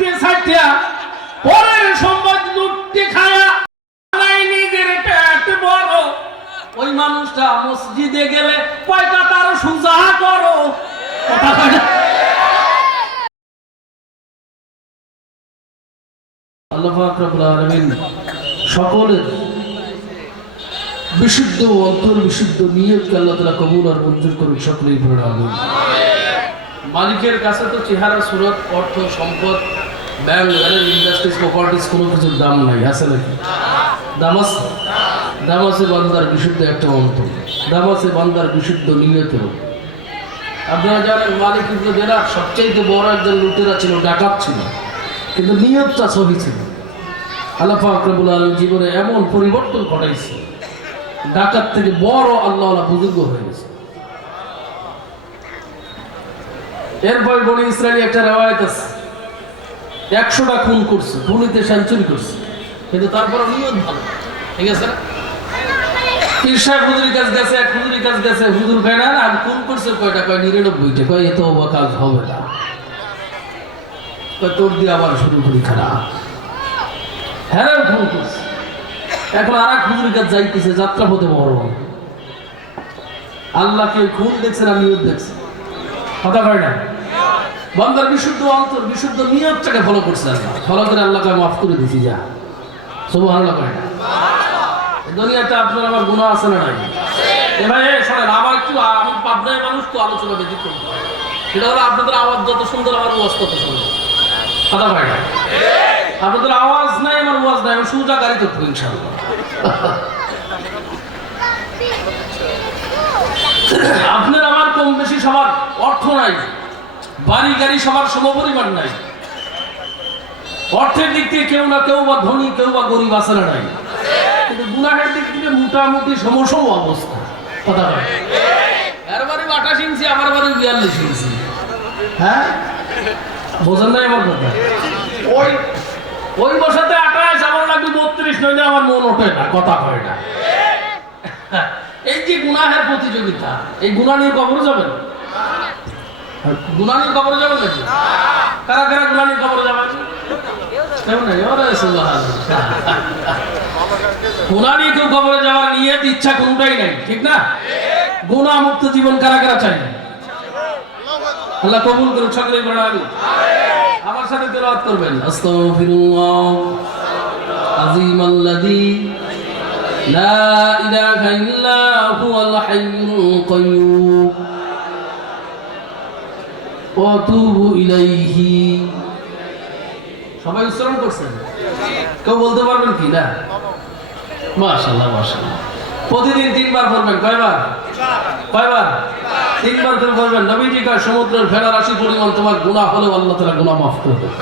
লুটতে ছাড়িয়া পরের সম্পদ লুটতে খায়া নিজের পেট বড়। ওই মানুষটা মসজিদে গেলে কয়টা তার সুজা করো। কথা কয় না? আল্লাহ পাক রব্বুল আলামিন সকলের বিশুদ্ধ অন্তর বিশুদ্ধ নিয়তকে আল্লাহ তাআলা কবুল আর মঞ্জুর করুন। সকলেই পড়ে আমিন। মালিকের কাছে তো চেহারা সুরত অর্থ সম্পদ ব্যাংক ব্যালেন্স ইন্ডাস্ট্রিজ প্রপার্টিজ কোনো কিছুর দাম নাই, আছে নাকি? দাম আছে? দাম আছে বান্দার বিশুদ্ধ একটা অন্তর, দাম আছে বান্দার বিশুদ্ধ নিয়তেও। আপনারা জানেন মালিক ইবনে দিনার সবচেয়ে বড় একজন লুটেরা ছিল, ডাকাত ছিল, কিন্তু নিয়তটা সহি ছিল। আল্লাহ পাক রব্বুল আলামিন জীবনে এমন পরিবর্তন ঘটাইছে, ডাকাত থেকে বড় আল্লাহওয়ালা বুজুর্গ হয়ে গেছে। এরপর বনি ইসরায়েলি একটা রেওয়ায়েত আছে, 100টা খুন করছে, খুনিতে সেঞ্চুরি করছে, কিন্তু তারপরে নিয়ত ভালো। ঠিক আছে না? পীর সাহেব হুজুরের কাছে গেছে, এক হুজুরের কাছে গেছে, হুজুর কয় না আর খুন করছে কয়টা? কয় 99টা। কয় এত কাজ হবে না, কয় তোর দিয়ে আবার শুরু করি খারাপ। হ্যাঁ খুন করছে। এখন আর এক হুজুরের কাছে যাইতেছে, যাত্রা পথে মরণ। আল্লাহকে ওই খুন দেখছে না নিয়ত দেখছে? কথা কয় না? বান্দার বিশুদ্ধ অন্তর বিশুদ্ধ নিয়তটাকে ফলো করছে আল্লাহ, ফলো করে আল্লাহকে মাফ করে দিছি। যা সুবহানাল্লাহ কয় না? দুনিয়াতে আপনার আমার গুনাহ আছে না নাই? এ ভাই শোনেন, আবার একটু আমি পাবনায় মানুষ তো আলোচনা বেশি করব। সেটা হলো আপনাদের আওয়াজ যত সুন্দর আমার ওয়াজ তত সুন্দর। কথা কয় না? আপনাদের আওয়াজ নাই আমার ওয়াজ নাই, আমি সোজা গাড়ি করবো ইনশাআল্লাহ। আপনার আমার কম বেশি সবার অর্থ নাই, বাড়ি গাড়ি সবার সমপরিমাণ নাই, অর্থের দিক থেকে কেউ না কেউ বা ধনী কেউ বা গরিব আছে না নাই, কিন্তু গুনাহের দিক থেকে মোটামুটি সমসম অবস্থা। কথা বলে এর বাড়ি 28 ইঞ্চি, আমার বাড়ি 42 ইঞ্চি। হ্যাঁ বোঝেন নাই আমার কথা? ওই বসাতে 28, আমার লাগবে 32, নইলে আমার মন ওঠে না। কথা হয় না? এই যে গুনাহের প্রতিযোগিতা, এই গুনাহ নিয়ে কবরে যাবেন? গুনাহ নিয়ে কবরে যাবেন নাকি? কারা কারা গুনাহ নিয়ে কবরে যাবেন? কেউ নাই। ওরে সুবহানাল্লাহ, গুনাহ নিয়ে কেউ কবরে যাওয়ার নিয়ত ইচ্ছা কোনটাই নাই, ঠিক না? গুনাহ মুক্ত জীবন কারা কারা চাই? আল্লাহ কবুল করুন। সকলেই বলেন আমিন। আমার সাথে তেলাওয়াত করবেন, আস্তাগফিরুল্লাহ আযীমাল্লাযী লা ইলাহা ইল্লা হুয়াল হাইয়ুল কাইয়্যুম ওয়া আতুবু ইলাইহি। সবাই উচ্চারণ করছেন? কেউ বলতে পারবেন কি না? মাশাআল্লাহ মাশাআল্লাহ। প্রতিদিন 3 বার পড়বেন। কয়বার? 3 বার করে পড়বেন। নবীজি কয় সমুদ্রের ফেনা রাশি পরিমাণ তোমার গুনাহ হলেও আল্লাহ তাআলা গুনাহ মাফ করে দেন।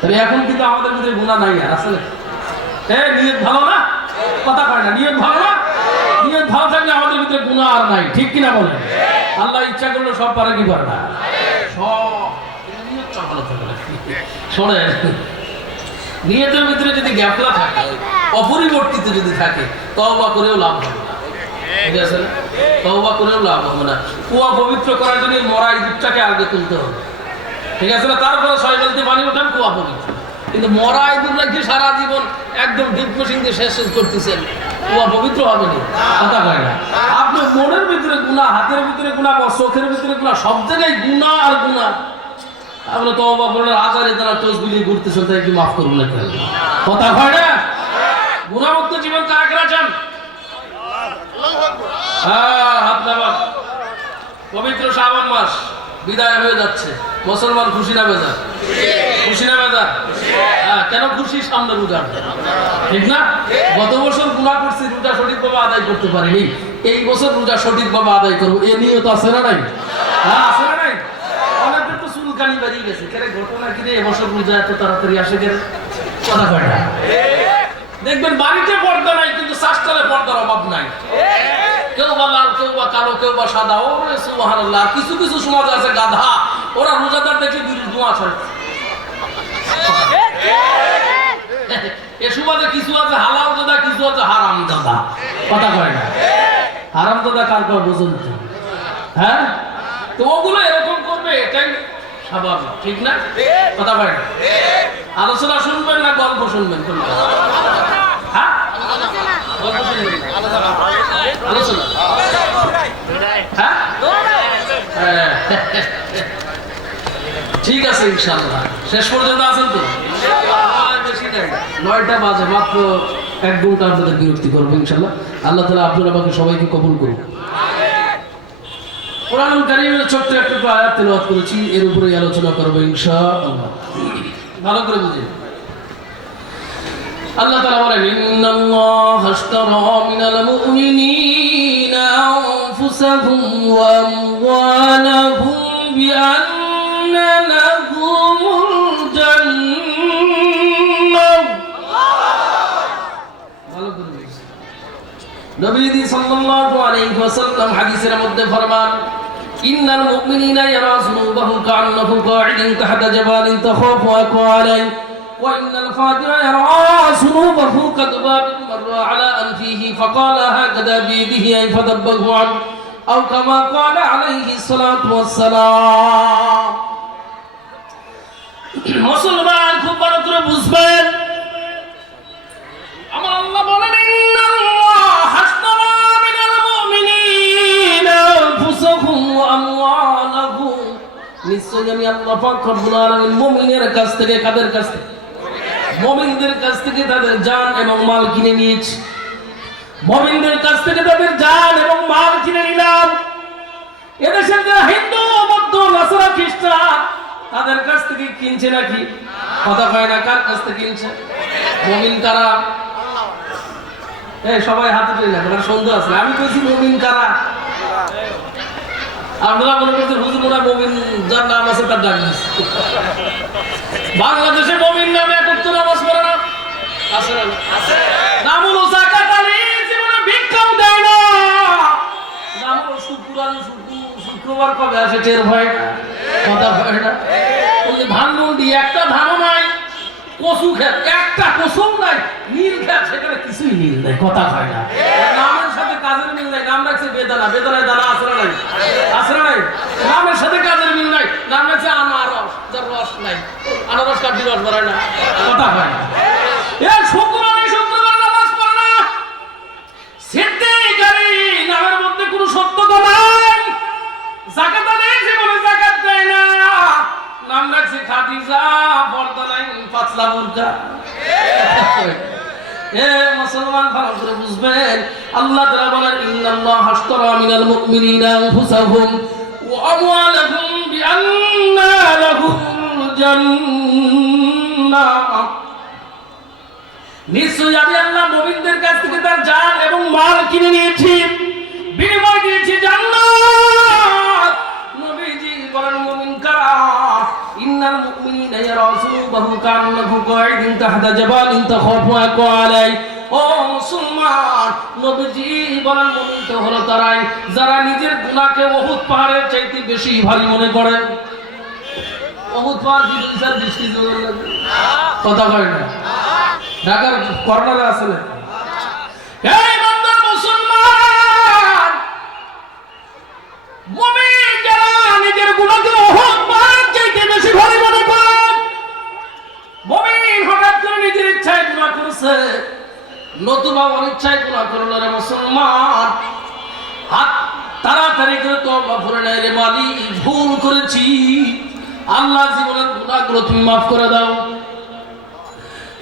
তাহলে এখন কিন্তু আমাদের ভিতরে গুনাহ নাই আর আছে? নিয়ত ভালো না? কথা কয় না? নিয়ত ভালো না? নিয়ত ভালো থাকলে আমাদের ভিতরে গুনাহ আর নাই, ঠিক কিনা বলেন? আল্লাহ ইচ্ছা করলে সব পারে কি পারে না? সব নিয়তটা ভালো থাকলে। শোনেন, নিয়তের ভিতরে যদি গ্যাপলা থাকে, অপরিবর্তিত যদি থাকে, তওবা করেও লাভ হবে না। ঠিক আছে? তওবা করেও লাভ হবে না। কুয়া পবিত্র করার জন্য মরা ইঁদুরটাকে আগে তুলতে হবে, ঠিক আছে না? তারপরে 6 বালতি পানি ওঠান, কুয়া পবিত্র। কিন্তু মরা ইঁদুর লাগছে সারা জীবন একদম ডিপ মেশিন দিয়ে শেষ করতেছেন, কুয়া পবিত্র হবে না। কথা কয় না? আপনার মনের ভিতরে গুনাহ, হাতের ভিতরে গুনাহ, চোখের ভিতরে গুনাহ, সব জায়গায় গুনাহ আর গুনাহ। আপনি তওবা করলে হাজারে দানা তসবিহ ঘুরতেছেন, তাই কি মাফ করব না? কথা হয় না? গুনাহমুক্ত জীবন কারা কারা চান? আল্লাহু আকবার। হ্যাঁ, হাত নামান। পবিত্র শাবান মাস বিদায় হয়ে যাচ্ছে, মুসলমান খুশি না বেজার? খুশি না বেজার? হ্যাঁ, কেন খুশি? সামনে রোজা, ঠিক না? গত বছর গুনাহ করছি, রোজা সঠিকভাবে আদায় করতে পারিনি, এই বছর রোজা সঠিকভাবে আদায় করব, এ নিয়ত আছে না নাই? হ্যাঁ, আছে না নাই? অনেকের তো চুলকানি বেরিয়ে গেছে, কেন ঘটনা কি রে এবছর রোজা এত তাড়াতাড়ি আসে কেন? কথা কয় না? দেখবেন বাড়িতে পর্দা নাই, কিন্তু শাস্ত্রে পর্দার অভাব নাই। কেউ বা লাল, কেউ বা কালো, কেউ বা সাদা। ওরে সুবহানাল্লাহ। কিছু কিছু সমাজ আছে গাধা, ওরা রোজাদার দেখে বিড়ির ধোঁয়া ছাড়ে। এ সমাজে কিছু আছে হালাল দাদা, কিছু আছে হারাম দাদা। কথা কয় না? হারাম দাদা কার কয় বোঝেন তো? হ্যাঁ, তো ওগুলো এরকম করবে, এটাই স্বাভাবিক, ঠিক না? কথা বলেন। আলোচনা শুনবেন না গল্প শুনবেন? হ্যাঁ, গল্প শুনবেন, আলোচনা। হ্যাঁ, ঠিক আছে, ইনশাআল্লাহ। শেষ পর্যন্ত আছেন তো? বেশি নাই, 9টা বাজে, মাত্র 1 ঘন্টা আপনাদের বিরক্তি করবো ইনশাআল্লাহ। আল্লাহ তাআলা আপনারা আমাকে সবাইকে কবুল করুন। কোরআনুল কারীমের ছোট্ট একটু আয়াত তেলাওয়াত করেছি, এর উপরেই আলোচনা করবো ইনশাআল্লাহ। ভালো করে বুঝে। আল্লাহ তাআলা বলেন, ইন্নাল্লাহা আশতারা মিনাল মুমিনিনা আনফুসাহুম ওয়া আমওয়ালাহুম বিআন্না লাহুমুল জান্নাহ। ভালো করে বুঝে। নবীজি সাল্লাল্লাহু আলাইহি ওয়াসাল্লাম হাদিসের মধ্যে ফরমান, ইন্নাল মুমিনিনা ইয়ারা যুনুবাহুম কাআন্নাহু কাঈদুন তাহতা জাবালিন তাখাফু আলাইহি ওয়া ইন্নাল ফাজিরা ইয়ারা যুনুবাহু কাদবাবিন মাররা আলা আনফিহি ফাকালা হাকাদা বিয়াদিহি আই ফাদাব্বাহু আন আও কামা ক্বালা আলাইহি সালাতু ওয়াসসালাম। মুসলমান খুব ভালো করে বুঝবেন, আমার আল্লাহ বলেন, ইন্নাল্লাহা আশতারা মিনাল মুমিনিনা আনফুসাহুম ওয়া আমওয়ালাহুম। নিশ্চয়ই আমি আল্লাহ পাক রব্বুল আলামিন মুমিনের কাছ থেকে, কাদের কাছ থেকে? মুমিনদের কাছ থেকে তাদের জান এবং মাল কিনে নিয়েছি। মুমিনদের কাছ থেকে তাদের জান এবং মাল কিনে নিলাম। এদেশের যারা হিন্দু, বৌদ্ধ, নাসারা, খ্রিস্টান, তাদের কাছ থেকে কিনছে নাকি? কথা কয় না। কার কাছ থেকে কিনছে? মুমিন কারা? এই সবাই হাতে তুলে না, সন্দেহ আছে। আমি কইছি মুমিন কারা? আপনারা মনে করছেন হুজুর ওরা মুমিন যার নাম আছে তার ডাক দিচ্ছে। বাংলাদেশে মুমিন নামে একত্র নামাজ পড়ে না, আছে না? নামুল যাকাত আলী জীবনে ভিক্ষাও দেয় না। নামুল শুক্রবার কবে আসে টের হয় না, কথা হয় না। ওই যে ধানমন্ডি, একটা ধানও নাই, কচু খেত একটা কচু নাই, নীল খেত সেখানে কিছুই নীল নাই, কথা হয় না। নামের সাথে কাজের মিল নাই। নাম রাখছে বেদানা, বেদানায় দানা আছে না নাই? আছে না নাই? নামের সাথে কাজের মিল নাই। নাম রাখছে আনারস, যার রস নাই। আনারস কাটি রস বাড়ায় না, কথা হয় না। শুক্রবার নামাজ পড়ে না। সিদ্দিকারি নামের মধ্যে কোনো সত্যতা নাই। যাকাত আলী জীবনে যাকাত দেয় না। নাম রাখছে খাদিজা, পর্দা নাই, পাতলা বুরকা। মুসলমান ভালো করে বুঝবেন, আল্লাহ তাআলা বলেন, ইন্নাল্লাহা আশতারা মিনাল মুমিনিনা আনফুসাহুম ওয়া আমওয়ালাহুম বিআন্না লাহুমুল জান্নাহ। নিশ্চয়ই আমি আল্লাহ মুমিনদের কাছ থেকে তার জান এবং মাল কিনে নিয়েছি, বিনিময় দিয়েছি জান্নাত। নবীজি বলেন, মুমিন কারা? ইন্নাল মুমিনিনা ইয়ারা যুনুবাহুম কাআন্নাহু কাঈদুন তাহতা জাবালিন তাখাফু আলাইহি। ও মুসলমান, নবীজি বলেন মুমিন তো হলো তারাই যারা নিজের গুনাহকে উহুদ পাহাড়ের চাইতে বেশি ভারী মনে করে। উহুদ পাহাড় কি 20 কেজি ওজন লাগে? কথা কয় না। ঢাকার কর্নারে আছে না? এই বান্দার মুসলমান, মুমিন যারা নিজের গুনাহকে উহুদ পাহাড়ের চাইতে বেশি ভারী মনে করে। মুমিন হঠাৎ করে নিজের ইচ্ছায় গুনাহ করেছে, নতুবা অনিচ্ছায় গুনাহ করলো রে মুসলমান, হাত তাড়াতাড়ি করে তওবা করে নেয়, রে মালিক ভুল করেছি, আল্লাহ জীবনের গুনাহগুলো তুমি মাফ করে দাও।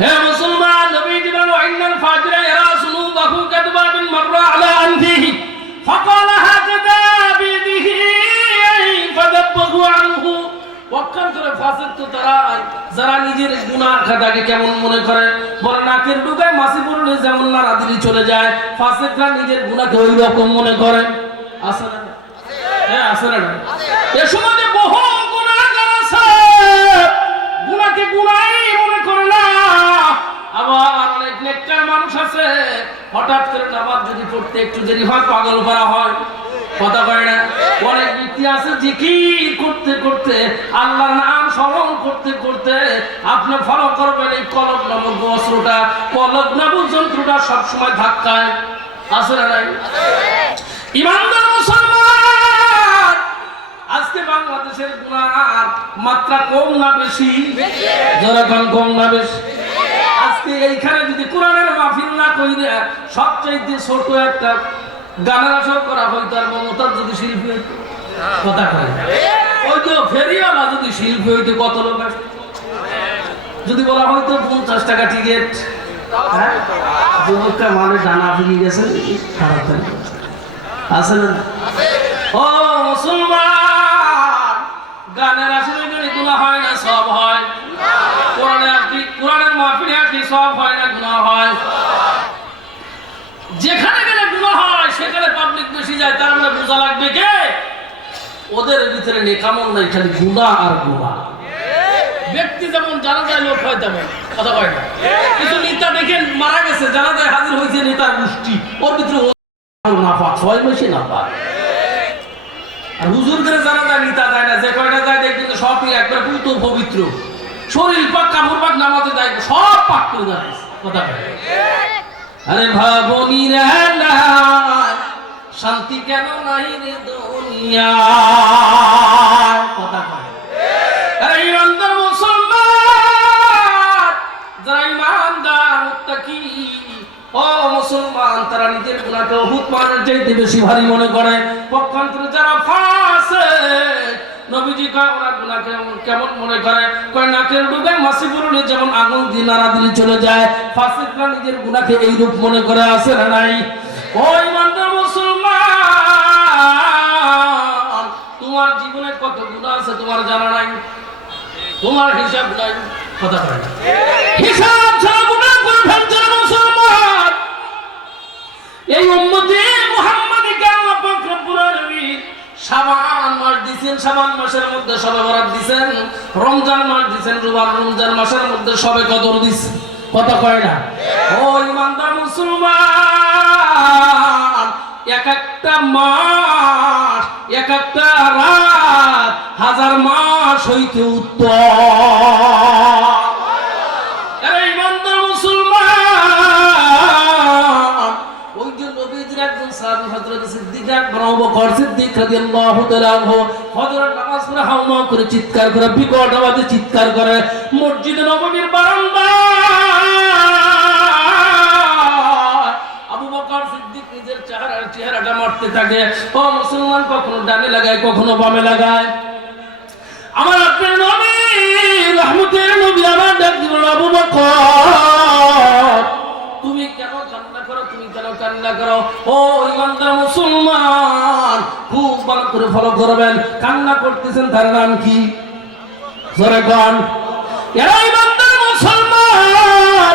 হে মুসলমান, নবীজি বলেন, ইন্নাল ফাজিরা ইয়ারা যুনুবাহু কাদবাবিন মাররা আলা আনফিহি ফাকালা হাকাদা বিয়াদিহি ফাদাব্বাহু আনহু। পক্ষান্তরে ফাসিক তো তারা যারা নিজের গুনাহ খাতাকে কেমন মনে করে, বলে নাকের ডুগায় মাছি পড়লে যেমন নাড়াদিলি চলে যায়, ফাসিকরা নিজের গুনাহকে ওই রকম মনে করে। আছে না? হ্যাঁ, আছে না? এ সমাজে বহু গুনাহগার আছে, গুনাহকে গুনাহই মনে করে না। আবার অনেক নেককার মানুষ আছে, হঠাৎ করে নামাজ যদি পড়তে একটু দেরি হয় পাগল করা হয়, কথা কয় না। অনেক ব্যক্তি আছে জিকির করতে করতে, আল্লাহর নাম স্মরণ করতে করতে, আপনি ফলো করবেন এই কলব নামক অস্ত্রটা, কলব নামক যন্ত্রটা সবসময় ধাক্কায়। আছে না নাই? ইমানদার মুসলমান, আজকে বাংলাদেশের গুনাহ মাত্রা কম না বেশি? যখন কম না বেশি। আজকে এইখানে যদি কোরআনের মাহফিল না কইরে সবচাইতে ছোট একটা গানের আসর করা হইতো আর মমতার যদি শিল্পী হইতো, কথা কয় ওই যে ফেরিওয়ালা যদি শিল্পী হইতো কত লোক আসতো? যদি বলা হয়তো 50 টাকা টিকিট, হ্যাঁ যুবকটা মানে ডানা ফিরে গেছে খারাপ আছে না? ও মুসলমান, গানের আসলে যদি গুনাহ হয় না সব হয়? কোরআনের মাহফিলে আসলে সব হয় না গুনাহ হয়? যেখানে গেলে গুনাহ হয় সেখানে পাবলিক বেশি যায়, তার মানে বোঝা লাগবে কে? ওদের ভিতরে নেকামল নাই, খালি গুনাহ আর গুনাহ। ব্যক্তি যেমন জানা যায় লোক হয় তেমন, কথা কয় না? কিছু নেতা দেখেন মারা গেছে, জানা যায় হাজির হয়েছে নেতার গোষ্ঠী, ওর ভিতরে নাফাক 6 মাসে নাফাক। আর হুজুরদের জানা যায় নেতা যায় না, যে কয়টা যায় দেখবেন সবই একবার পুত পবিত্র, শরীর পাক কাপড় পাক নামাজে যায় সব পাক করে যায়, কথা কয়? আরে ভাবনি রে শান্তি কেন নাই রে দুনিয়া, কথা কয়? আরে ইমানদার মুসলমান, যারা ইমানদার মুত্তাকি, ও মুসলমান, তারা নিজের গুনাহকে উহুদ পাহাড়ের চাইতে বেশি ভারী মনে করে। পক্ষান্তরে যারা ফাসিক, নবীজি কয় ওরা গুনাহকে কেমন মনে করে? কয় নাকের ডুবে মাছি পড়লে যেমন আগুন দিয়ে নাড়া দিলে চলে যায়, ফাসিকরা নিজের গুনাহকে এই রূপ মনে করে, আছে না নাই? ও ইমানদার মুসলমান, তোমার জীবনে কত গুনাহ আছে তোমার জানা নাই, তোমার হিসাব নাই, কথা কয় না? হিসাব ছাড়া গুনাহ করে ফেলছে মুসলমান। এই উম্মতে মুহাম্মাদীকে আল্লাহ পাক রব্বুল আলামিন শাবান মাস দিবেন, শাবান মাসের মধ্যে শবে বরাত দিবেন, রমজান মাস দিবেন, রমজান মাসের মধ্যে শবে কদর দিবেন, কথা কয় না? ও ইমানদার মুসলমান, এক একটা মাস, এক একটা রাত 1000 মাস হইতে উত্তম। আরে ইমানদার মুসলমান, ওই যে নবীজির একজন সাহাবী হযরত সিদ্দিক আকবর আবু বকর সিদ্দিক রাদিয়াল্লাহু তাআলা আনহু হযরত নামাজ পড়ে হাওমা করে চিৎকার করে, বিকট আওয়াজে চিৎকার করে মসজিদে নববীর বারান্দায় আবু বকর সিদ্দিক নিজের চেহারাটা মারতে থাকে। ও মুসলমান, কখনো ডানে লাগায় কখনো বামে লাগায়। আমার আপনার নবী রহমতের নবী আমার ডাক দিলেন, আবু বকর তুমি কেন কান্না করো, তুমি কেন কান্না করো? ও ইমানদার মুসলমান, খুব ভালো করে ফলো করবেন, কান্না করতেছেন তার নাম কি? জোরে কোন? এরা ইমানদার মুসলমান,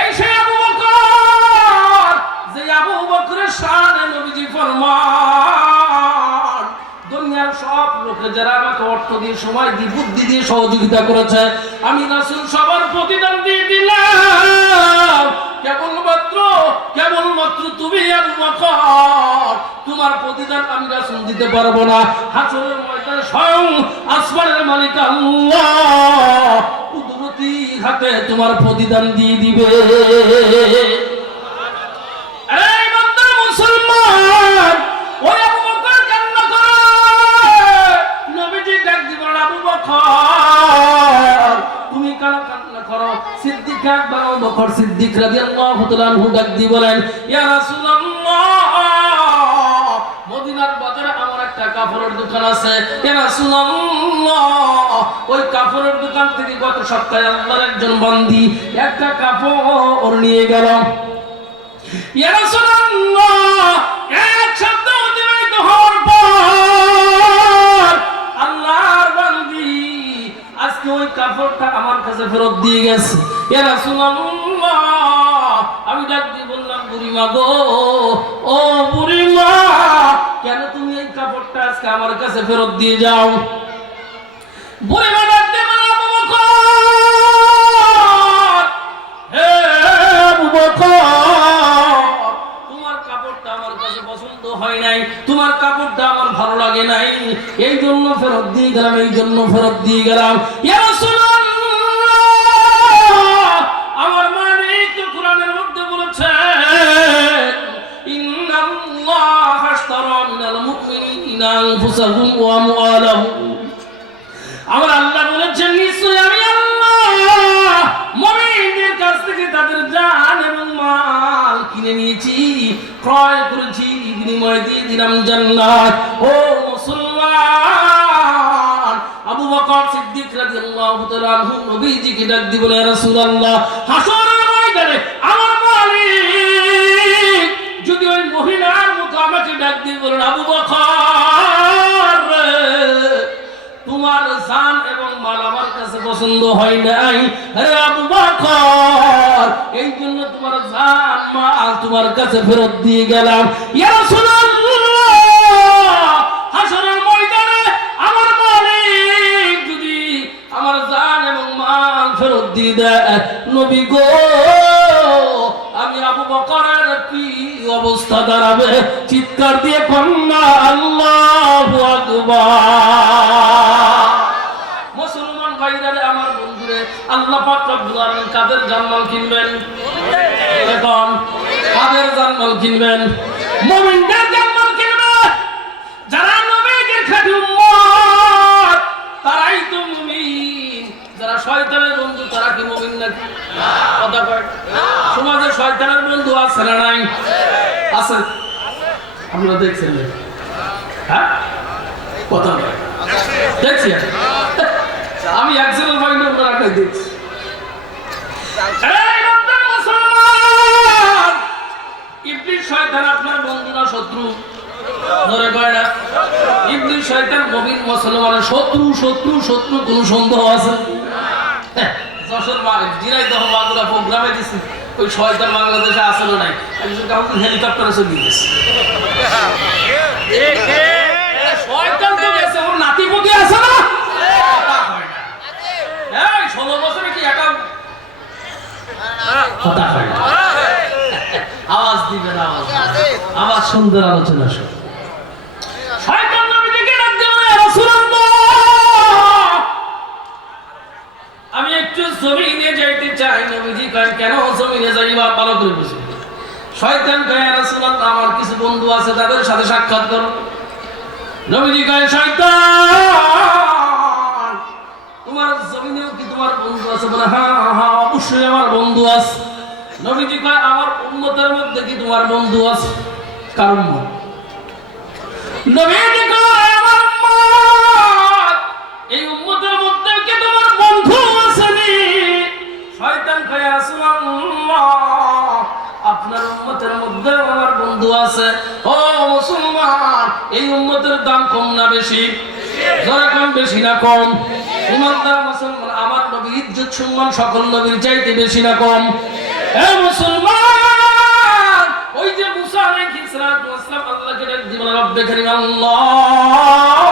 এই সেই আবু বকর যে আবু বকরের শানে নবীজি ফরমান দুনিয়ার সব লোকে যারা আমাকে অর্থ দিয়ে, সময় দিয়ে, বুদ্ধি দিয়ে সহযোগিতা করেছে, আমি রাসূল সবার প্রতিদান দিয়ে দিলাম, কেবলমাত্র তুমি আবু বকর, তোমার প্রতিদান আমি রাসূল দিতে পারবো না। হাসরের ময়দানে স্বয়ং আসমানের মালিক আল্লাহ কুদরতি হাতে তোমার প্রতিদান দিয়ে দিবে। আরে ইমানদার মুসলমান, ওই আবু বকর কান্না করে, নবীজি ডাক দিবেন, আবু বকর তুমি কেন কান্না করো? সিদ্দিক আকবর আবু বকর সিদ্দিক রাদিয়াল্লাহু তাআলা আনহু ডাক দিয়ে বলেন, ইয়া রাসূলুল্লাহ, মদিনার বাজারে আমার একটা কাপড়ের দোকান আছে, ইয়া রাসূলুল্লাহ, ওই কাপড়ের দোকান থেকে গত সপ্তাহে আল্লাহর একজন বান্দি একটা কাপড় নিয়ে গেল। ইয়া রাসূলুল্লাহ, এক সপ্তাহ অতিবাহিত হওয়ার পর আল্লাহর বান্দি আজকে ওই কাপড়টা আমার কাছে ফেরত দিয়ে গেছে। ইয়া রাসূলুল্লাহ, আমি ডাক দিয়ে বললাম, বুড়িমা গো, ও বুড়িমা, কেন তুমি এই কাপড়টা আজকে আমার কাছে ফেরত দিয়ে যাও? বুড়িমা ডাক দিয়ে বলল, আবু বকর, হে আবু বকর, তোমার কাপড়টা আমার কাছে পছন্দ হয় নাই, তোমার কাপড়টা আমার ভালো লাগে নাই, এই জন্য ফেরত দিয়ে গেলাম, এই জন্য ফেরত দিয়ে গেলাম। ইয়া রাসূলুল্লাহ, আমার মালিক তো কোরআনের মধ্যে বলেছেন, ইন্নাল্লাহা আশতারা মিনাল মুমিনিনা আনফুসাহুম ওয়া আমওয়ালাহুম, আমার আল্লাহ বলেছেন নিশ্চয়ই আমি আল্লাহ মুমিনদের কাছ থেকে তাদের জান এবং মাল কিনে নিয়েছি, ক্রয় করেছি, বিনিময়ে দিয়ে দিলাম জান্নাত। ও মুসলমান, আবু বকর সিদ্দিক রাদিয়াল্লাহু তাআলা আনহু নবীজিকে ডাক দিয়ে বলে, ইয়া রাসূলুল্লাহ, হাসরের ময়দানে আমার মালিক যদি ওই মহিলার মতো আমাকে ডাক দিয়ে বলেন, আবু বকর তোমার জান এবং মাল আমার কাছে পছন্দ হয় নাই, আরে আবু বকর এই জন্য তোমার জান মাল তোমার কাছে ফেরত দিয়ে গেলাম। ইয়া রাসূলুল্লাহ, হাসরের ময়দানে আমার মালিক যদি আমার জান এবং মাল ফেরত দিয়ে দেয়, নবী গো আমি আবু বকরের কি অবস্থা দাঁড়াবে? চিৎকার দিয়ে কন্যা আল্লাহু আকবার। মুসলমান ভাইরা আমার বন্ধুরে, আল্লাহ পাক রব্বুল আলামিন কাদের জান্নাত কিনবেন? এখন কাদের জান্নাত কিনবেন? মুমিনদের জান্নাত কিনবেন। যারা নবীর খাঁটি উম্মত তারাই তো মুমিন। যারা শয়তানের বন্ধু তারা কি মুমিন নাকি? কথা কয় সমাজে শয়তানের বন্ধু আছে না নাই? আছে। আপনারা দেখছেন না? হ্যাঁ, কথা কয় দেখছি আমি একজনের বাইরে ওরা রাখাই দেখছি। এই বন্ধু মুসলমান, ইবলিস শয়তান আপনার বন্ধু না শত্রু? ধরে কয় না ইবলিস শয়তান মুমিন মুসলমানের শত্রু। শত্রু শত্রু কোন সন্দেহ আছে? যশোর জিরাইদহ মাগুরা প্রোগ্রামে দিছি, ওই শয়তান বাংলাদেশে আসলে নাই, একজন কাউকে হেলিকপ্টারে চলে গেছে। শয়তান তো গেছে, ওর নাতিপতি আছে না? এই 16 বছরে কি একা কথা হয় না? আওয়াজ দিবেন, আওয়াজ সুন্দর আলোচনা শুন। শয়তান নবীকে ডাক দিয়ে বলে, রাসূলুল্লাহ আমি একটু জমিনে যাইতে চাই। নবীজি কয়, কেন জমিনে যাইবা? ভালো করে বুঝুন। শয়তান কয়, ইয়া রাসূলুল্লাহ আমার কিছু বন্ধু আছে, তাদের সাথে সাক্ষাৎ করো। নবীজি কয়, শয়তান তোমার জমিনেও কি তোমার বন্ধু আছে? বলে, হ্যাঁ হ্যাঁ অবশ্যই আমার বন্ধু আছে। নবীজি কয়, আমার উম্মতের মধ্যে কি তোমার বন্ধু আছে? কার উম্মত? নবীজি কয়, আমার উম্মত। এই উম্মতের মধ্যে কি তোমার বন্ধু আছে নি? শয়তান কয়, ইয়া রাসূলুল্লাহ আপনার উম্মতের মধ্যে আমার বন্ধু আছে। ও মুসলমান, এই উম্মতের দাম কম না বেশি? যারা কম, বেশি না কম? ইমানদার মুসলমান, আমার নবীর ইজ্জত সম্মান সকল নবীর চাইতে বেশি না কম? এ মুসলমান, ওই যে মুসা আলাইহিস সালাম আল্লাহকে ডাক দিয়ে বলে, রব্বে কারীম আল্লাহ,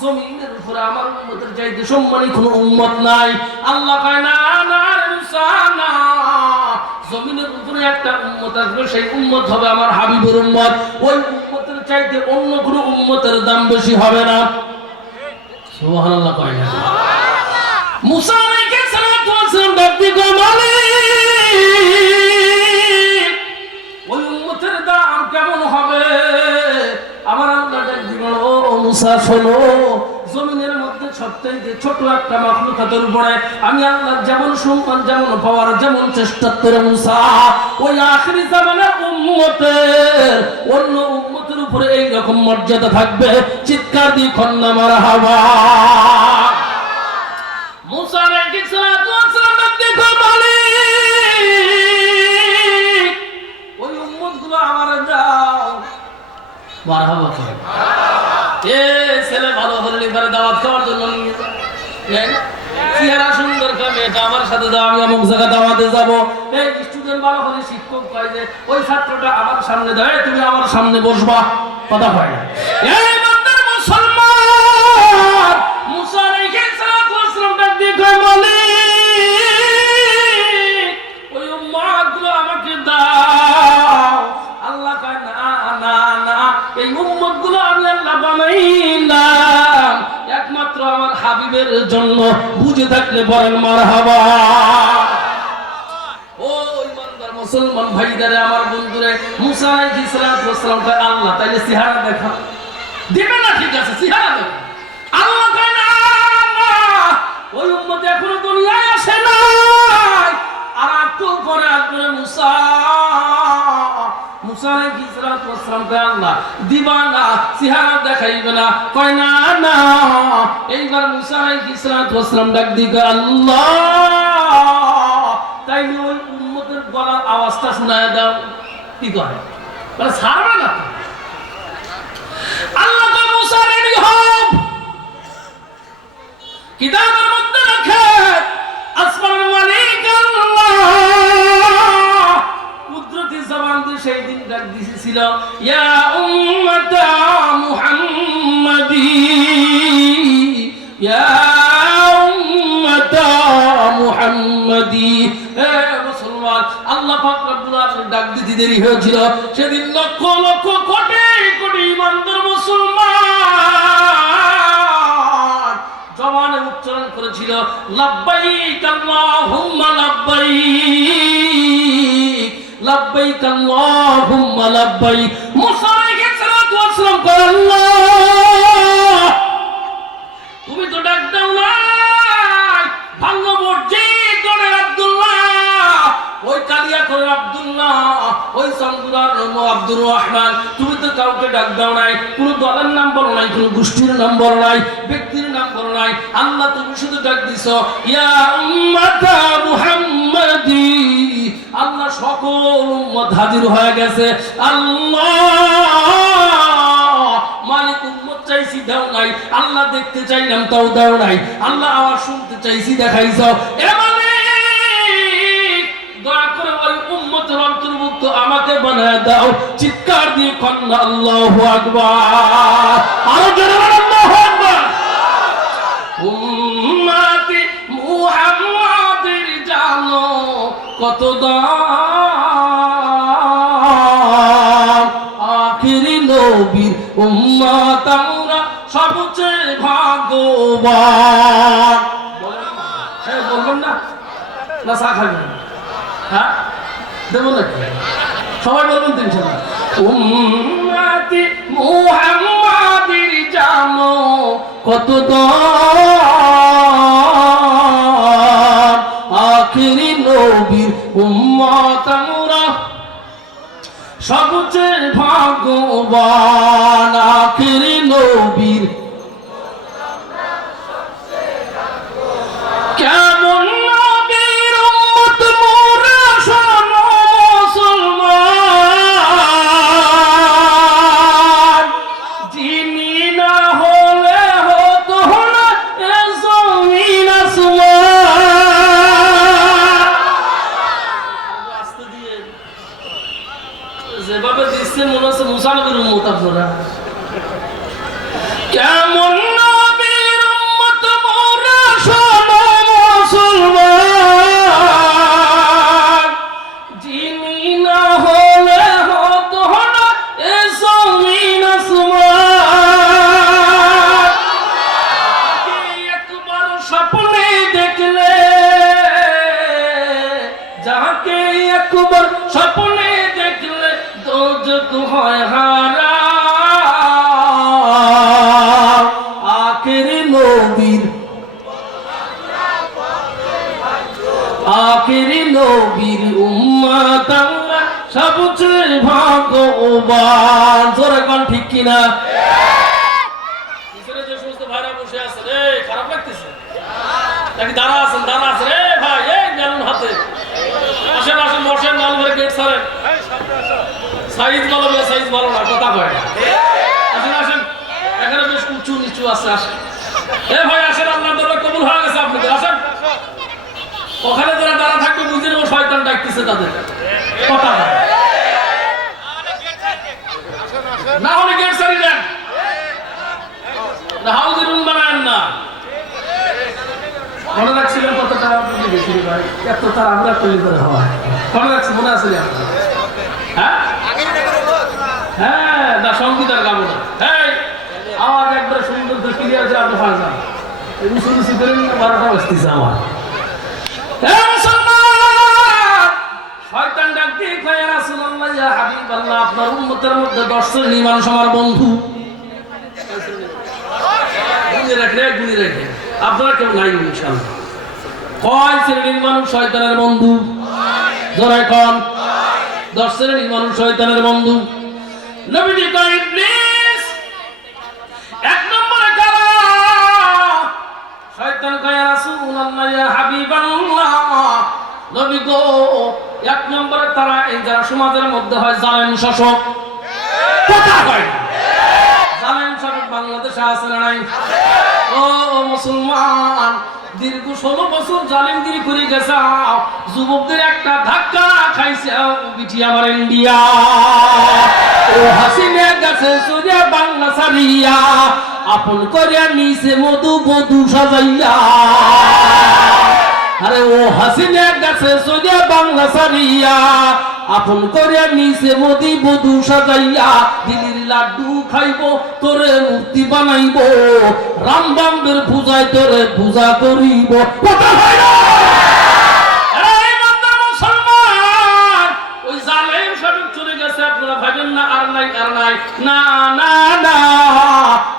জমিনের উপরে আমার উম্মতের চাইতে সম্মানী কোনো উম্মত নাই। আল্লাহ কয়, না না মুসা না, জমিনের উপরে একটা উম্মত আসবে, সেই উম্মত হবে আমার হাবিবের উম্মত। ওই উম্মতের চাইতে অন্য কোনো উম্মতের দাম বেশি হবে না। সুবহানাল্লাহ কয় না? মুসা আলাইহিস সালাম ডাক দিয়ে কয়, মালিক ওই উম্মতের দাম কেমন হবে? আমার আল্লাহ ডাক দিয়ে বলে, ও মুসা শোনো, জমিনের মধ্যে সবথেকে ছোট একটা মাখলুকাতের উপরে আমি আল্লাহ যেমন সম্মান, যেমন পাওয়ার, যেমন চেষ্টা করে মুসা ওই আখিরি জামানার উম্মতের অন্য উম্মতের উপরে এই রকম মর্যাদা থাকবে। চিৎকার দিয়ে কন্যা মারহাবা। মুসা আলাইহিস সালাম দেখো মালিক ওই উম্মতগুলো আমার দাও। মারহাবা করে এ ছেলে ভালো হলে এবারে দাওয়াত খাওয়ার জন্য নিয়ে যায়। চেহারা সুন্দর করে এটা আমার সাথে দাও, আমি অমুক জায়গা দাওয়াতে যাবো। এই স্টুডেন্ট ভালো হলে শিক্ষক কয় যে ওই ছাত্রটা আমার সামনে দাঁড়ায়, তুমি আমার সামনে বসবা। কথা হয় না। এই বান্দার মুসলমান, মুসা আলাইহিস সালাম ডাক দিয়ে কয়, মালিক ওই উম্মতগুলো আমাকে দাও। আল্লাহ কয়, না না না, এই উম্মতগুলো আমি আল্লাহ বানাইলাম একমাত্র আমার হাবিবের জন্য। বুঝে থাকলে বলেন মারহাবা। ও ইমানদার মুসলমান ভাইদারে, আমার বন্ধুরে, মুসা আলাইহিস সালাম কয়, আল্লাহ তাইলে চেহারা দেখা দিবে না? ঠিক আছে, চেহারা দেখা। আল্লাহ কয়, না উম্মত এখনো দুনিয়ায় আসে নাই আর আকুল করে আসবে মুসা আলাইহিস সালাতু ওয়াস সালাম কে আল্লাহ দিবা না চেহারা দেখাইবে না কয় না না এইবার মুসা আলাইহিস সালাতু ওয়াস সালাম ডাক দিকে আল্লাহ তাই ওই উম্মতের গলার আওয়াজটা শোনায় দাও কি কয় বলে ছাড়বে না আল্লাহ তো মুসা রেডি হও কিতাবের মধ্যে লেখে আসমানের মালিক আল্লাহ কুদরতি জবান দিয়ে সেই দিন ডাক দিয়েছিল ইয়া উম্মাতা মুহাম্মাদি ইয়া উম্মাতা মুহাম্মাদি হে মুসলমান আল্লাহ পাক রব্বুল আলামিন ডাক দিতে দেরি হয়েছিল সেদিন লক্ষ লক্ষ কোটি কোটি ইমানদার মুসলমান জবানে উচ্চারণ করেছিল লাব্বাইক আল্লাহুম্মা লাব্বাইক লাব্বাইক আল্লাহুম্মা লাব্বাইক মুসা আলাইহিস সালাতু ওয়াস সালাম কয় আল্লাহ তুমি তো ডাক দাও নাই ভাঙ্গ মসজিদ করে আব্দুল্লাহ ওই কালিয়া করে আব্দুল্লাহ ওই সামগুলার নাম আব্দুর রহমান তুমি তো কাউকে ডাক দাও নাই কোন দলের নাম বলো নাই কোন গোষ্ঠীর নাম বলো নাই ব্যক্তির নাম বলো নাই আল্লাহ তুমি শুধু ডাক দিছো ইয়া উম্মাতা মুহাম্মাদি আল্লাহ সকল উম্মত হাজির হয়ে গেছে আল্লাহ মালিক উম্মত চাইছি দাও নাই আল্লাহ দেখতে চাইলাম তাও দাও নাই আল্লাহ আওয়াজ শুনতে চাইছি দেখাইছো এ মালিক দয়া করে ওই উম্মতের অন্তর্ভুক্ত আমাকে বানায় দাও চিৎকার দিয়ে কন্যা আল্লাহু আকবার আরো জোরে বলো আল্লাহু আকবার উম্মতি মুহাম্মাদের জানো কত দাম আখিরি নবীর উম্মত আমরা সবচেয়ে ভাগ্যবান হ্যাঁ বলবেন না না চা খাবেন হ্যাঁ দেবো নাকি সবাই বলবেন তো ইনশাআল্লাহ উম্মতি মুহাম্মাদের জানো কত দাম আখিরি নবীর উম্মত আমরা সবচেয়ে ভাগ্যবান আখিরি নবীর কেমন নবীর উম্মত মোরা শোনো মুসলমান যিনি না হলে হতো না এ জমিন আসমান আস্তে দিয়ে যেভাবে দিচ্ছে মনে হচ্ছে মুসা নবীর উম্মত আপনারা কেমন নবীর উম্মত মোরা শোনো মুসলমান যিনি না হলে হতো না এ জমিন আসমান একবার স্বপ্নে দেখলে যাকে একবার স্বপ্নে দেখলে দোজখ হয় হারাম আখিরি নবীর আখিরি নবীর উম্মত আমরা সবচেয়ে ভাগ্যবান জোরে কোন ঠিক কিনা পিছনে যে সমস্ত ভাইরা বসে আছে রে খারাপ লাগতেছে নাকি দাঁড়া আছেন রে ভাই এই বেলুন হাতে আসেন আসেন বসেন নাল ঘরে গেট ছাড়েন সাইজ ভালো বলে সাইজ ভালো না কথা কয় আসেন আসেন এখানে বেশ উঁচু নিচু আছে আসেন এ ভাই আসেন আল্লাহর দরবারে কবুল হয়ে গেছে আপনাদের আসেন ওখানে যারা দাঁড়া থাকবে বুঝে নেবো শয়তান ডাকতেছে তাদের কথা না হলে গেট সারি দেন না হাউজিং রুম বানায়েন না মনে রাখছিলেন কত টাকা আপনি বেশি ভাই এত তার আমরা তৈরি করে হয় মনে রাখছি মনে আছে হ্যাঁ হ্যাঁ না সঙ্গীতার গাবো না হ্যাঁ আওয়াজ একবার সুন্দর ক্লিয়ার যে আপনি ফাঁসা এই শুনছি করেন 12টা বাজতেছে আমার শয়তান ডাক দিয়ে কয় ইয়া রাসূলুল্লাহ ইয়া হাবিবাল্লাহ আপনার উম্মতের মধ্যে 10 শ্রেণী মানুষ আমার বন্ধু গুণে রাখলে আপনারা কেউ নাই ইনশাআল্লাহ কয় শ্রেণীর মানুষ শয়তানের বন্ধু? জোরে কোন? 10 শ্রেণীর মানুষ শয়তানের বন্ধু। নবীজি কয় ইবলিস এক নম্বরে কারা? শয়তান কয় ইয়া রাসূলুল্লাহ ইয়া হাবিবাল্লাহ, নবী গো এক নম্বরে তারা এই যারা সমাজের মধ্যে হয় জালেম শাসক। কথা কয় জালেম শাসক বাংলাদেশে আছে না নাই? ও মুসলমান, দীর্ঘ 16 বছর জালিমগিরি করে গেছে, যুবকদের একটা ধাক্কা খাইছে বিটি আমার ইন্ডিয়া। ও হাসিনা গেছে সোজা বাংলা সারিয়া, আপন করে নিছে মধু বধু সাজাইয়া। আরে ও হাসিনা গেছে সোজা বাংলা সারিয়া, আপন করে নিছে মোদি বধু সাজাইয়া। দিলির লাড্ডু খাইবো তোরে মূর্তি বানাইবো, রাম বামের পূজায় তোরে পূজা করিব। কথা হয় না? এই বান্দার মুসলমান, ওই জালেম শাসক চলে গেছে, আপনারা ভাবেন না আর নাই আর নাই। না না না,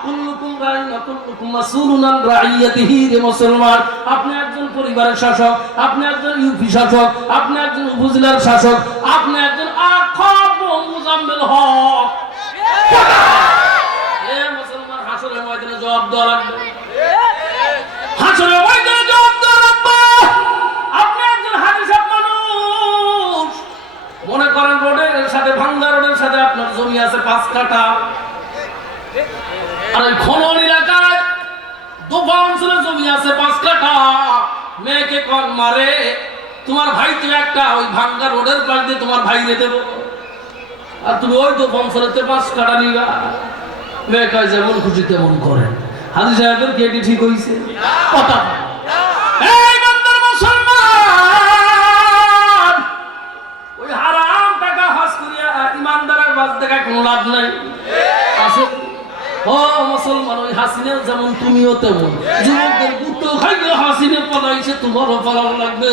কুল্লুকুম রাইন ওয়া কুল্লুকুম মাসউলুন আন রাইয়াতিহি। রে মুসলমান, আপনি একজন পরিবারের শাসক, আপনি একজন ইউপি শাসক, আপনি একজন উপজেলার শাসক, আপনি একজন আখব মুজাম্মিল হক। এ মুসলমান, হাসরের ময়দানে জবাব দেওয়া লাগবে। হাসরের ময়দানে জবাব দেওয়া লাগবে। আপনি একজন হাদিসাব মানুষ, মনে করেন রোডের সাথে, ভাঙ্গা রোডের সাথে আপনার জমি আছে 5 কাঠা, আর ওই খনন এলাকায় দোফা অঞ্চলে জমি আছে 5 কাঠা। মেয়েকে কন মারে, তোমার ভাই তো একটা ওই ভাঙ্গা রোডের পাশ দিয়ে তোমার ভাই দিয়ে দেবো, আর তুমি ওই দোফা অঞ্চলেতে 5 কাঠা নিবা। মেয়ে কয় যেমন খুশি তেমন করেন। হাজি সাহেবের কেটি ঠিক হইছে? কথা এই বান্দার মুসলমান, ওই হারাম টাকা হাস করিয়া ইমানদারের বাস দেখা কোনো লাভ নাই। আছে ও মুসলমান, ওই হাসিনা যেমন তুমিও তেমন। যুবকদের গুটো খাইলে হাসিনা পলাইছে, তোমারও পালানো লাগবে।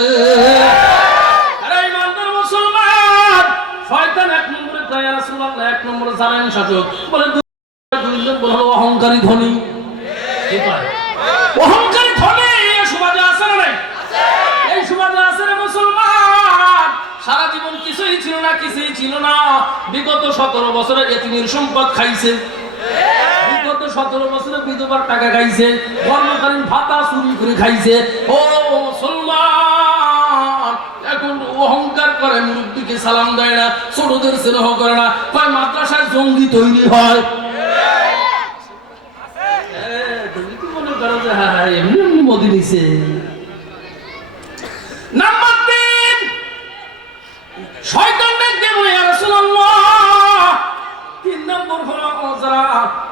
আরে ইমানদার মুসলমান, শয়তান 1 নম্বরে কয় ইয়া রাসূলুল্লাহ, 1 নম্বরে জালেম শাসক। বলে 2 নম্বর বলে অহংকারী ধনী। কি কয়? অহংকারী ধনী এই সমাজে আছে না নাই? এই সমাজে আছে রে মুসলমান। সারা জীবন কিছুই ছিল না, কিছুই ছিল না। বিগত 17 বছরে এতিমের সম্পদ খাইছে, বিগত 17 বছরে বিধবার টাকা খাইছে, কর্মকালীন ভাতা চুরি করে খাইছে। ও মুসলমান, এখন অহংকার করে, মুরব্বীকে সালাম দেয় না, ছোটদের স্নেহ করে না, কয় মাদ্রাসায় জঙ্গি তৈরি হয়। তুমি কি মনে করো যে হ্যাঁ এমনি এমনি মোদি নিছে? নাম্বার 3, শয়তান দেখতে বলে ইয়া রাসূলুল্লাহ। 3 নম্বর হলো যারা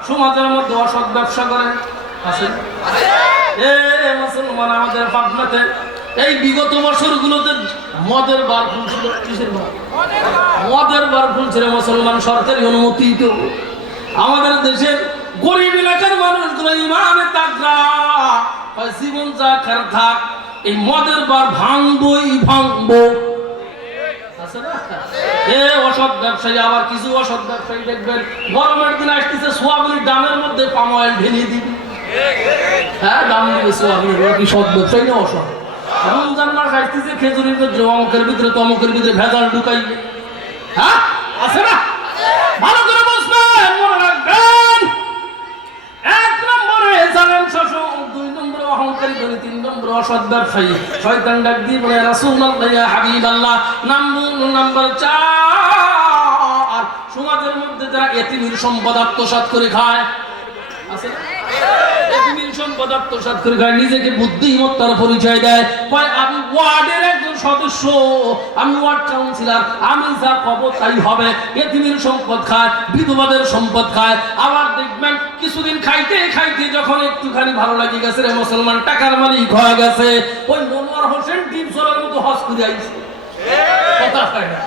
সমাজের মধ্যে অসৎ ব্যবসা করে। আছে? এ মুসলমান, আমাদের পাবনাতে এই বিগত বছরগুলোতে মদের বার খুলছিল। কিসের বার? মদের বার খুলছিল মুসলমান, সরকারি অনুমতিতে। আমাদের দেশের গরিব এলাকার মানুষগুলো ইমানে তাকড়া, জীবন যা খার থাক, এই মদের বার ভাঙবই ভাঙবো। অসৎ ব্যবসায়ী, আবার কিছু অসৎ ব্যবসায়ী দেখবেন গরমের দিন আসতেছে, সোয়াবিনের দামের মধ্যে পাম অয়েল ঢেলে দিবে। হ্যাঁ, দাম দিবে সোয়াবিনের। কি সৎ ব্যবসায়ী না অসৎ? রমজান মাস আসতেছে, খেজুরের ভিতরে অমুকের ভিতরে তমুকের ভিতরে ভেজাল ঢুকাইবে। হ্যাঁ, আছে না? ভালো করে বুঝবেন, মনে রাখবেন। 1 নম্বরে জালেম শাসক, 2 নম্বরে অহংকারী ধনী, 3 নম্বরে অসৎ ব্যবসায়ী। শয়তান ডাক দিয়ে বলে ইয়া রাসূলুল্লাহ ইয়া হাবিবাল্লাহ। নাম্বার 4, সমাজের মধ্যে যারা এতিমের সম্পদ আত্মসাৎ করে খায়। আছে? এতিমের সম্পদ আত্মসাৎ করে খায়, নিজেকে বুদ্ধিমত্তার পরিচয় দেয়, কয় আমি ওয়ার্ডের একজন সদস্য, আমি ওয়ার্ড কাউন্সিলর, আমি যা কব তাই হবে। এতিমের সম্পদ খায়, বিধবাদের সম্পদ খায়। আবার দেখবেন কিছুদিন খাইতে খাইতে যখন একটুখানি ভালো লাগে গেছে রে মুসলমান, টাকার মালিক হয়ে গেছে, ওই মনোয়ার হোসেন টিপসরের মতো হজ করে আইছে। কথা হয় না?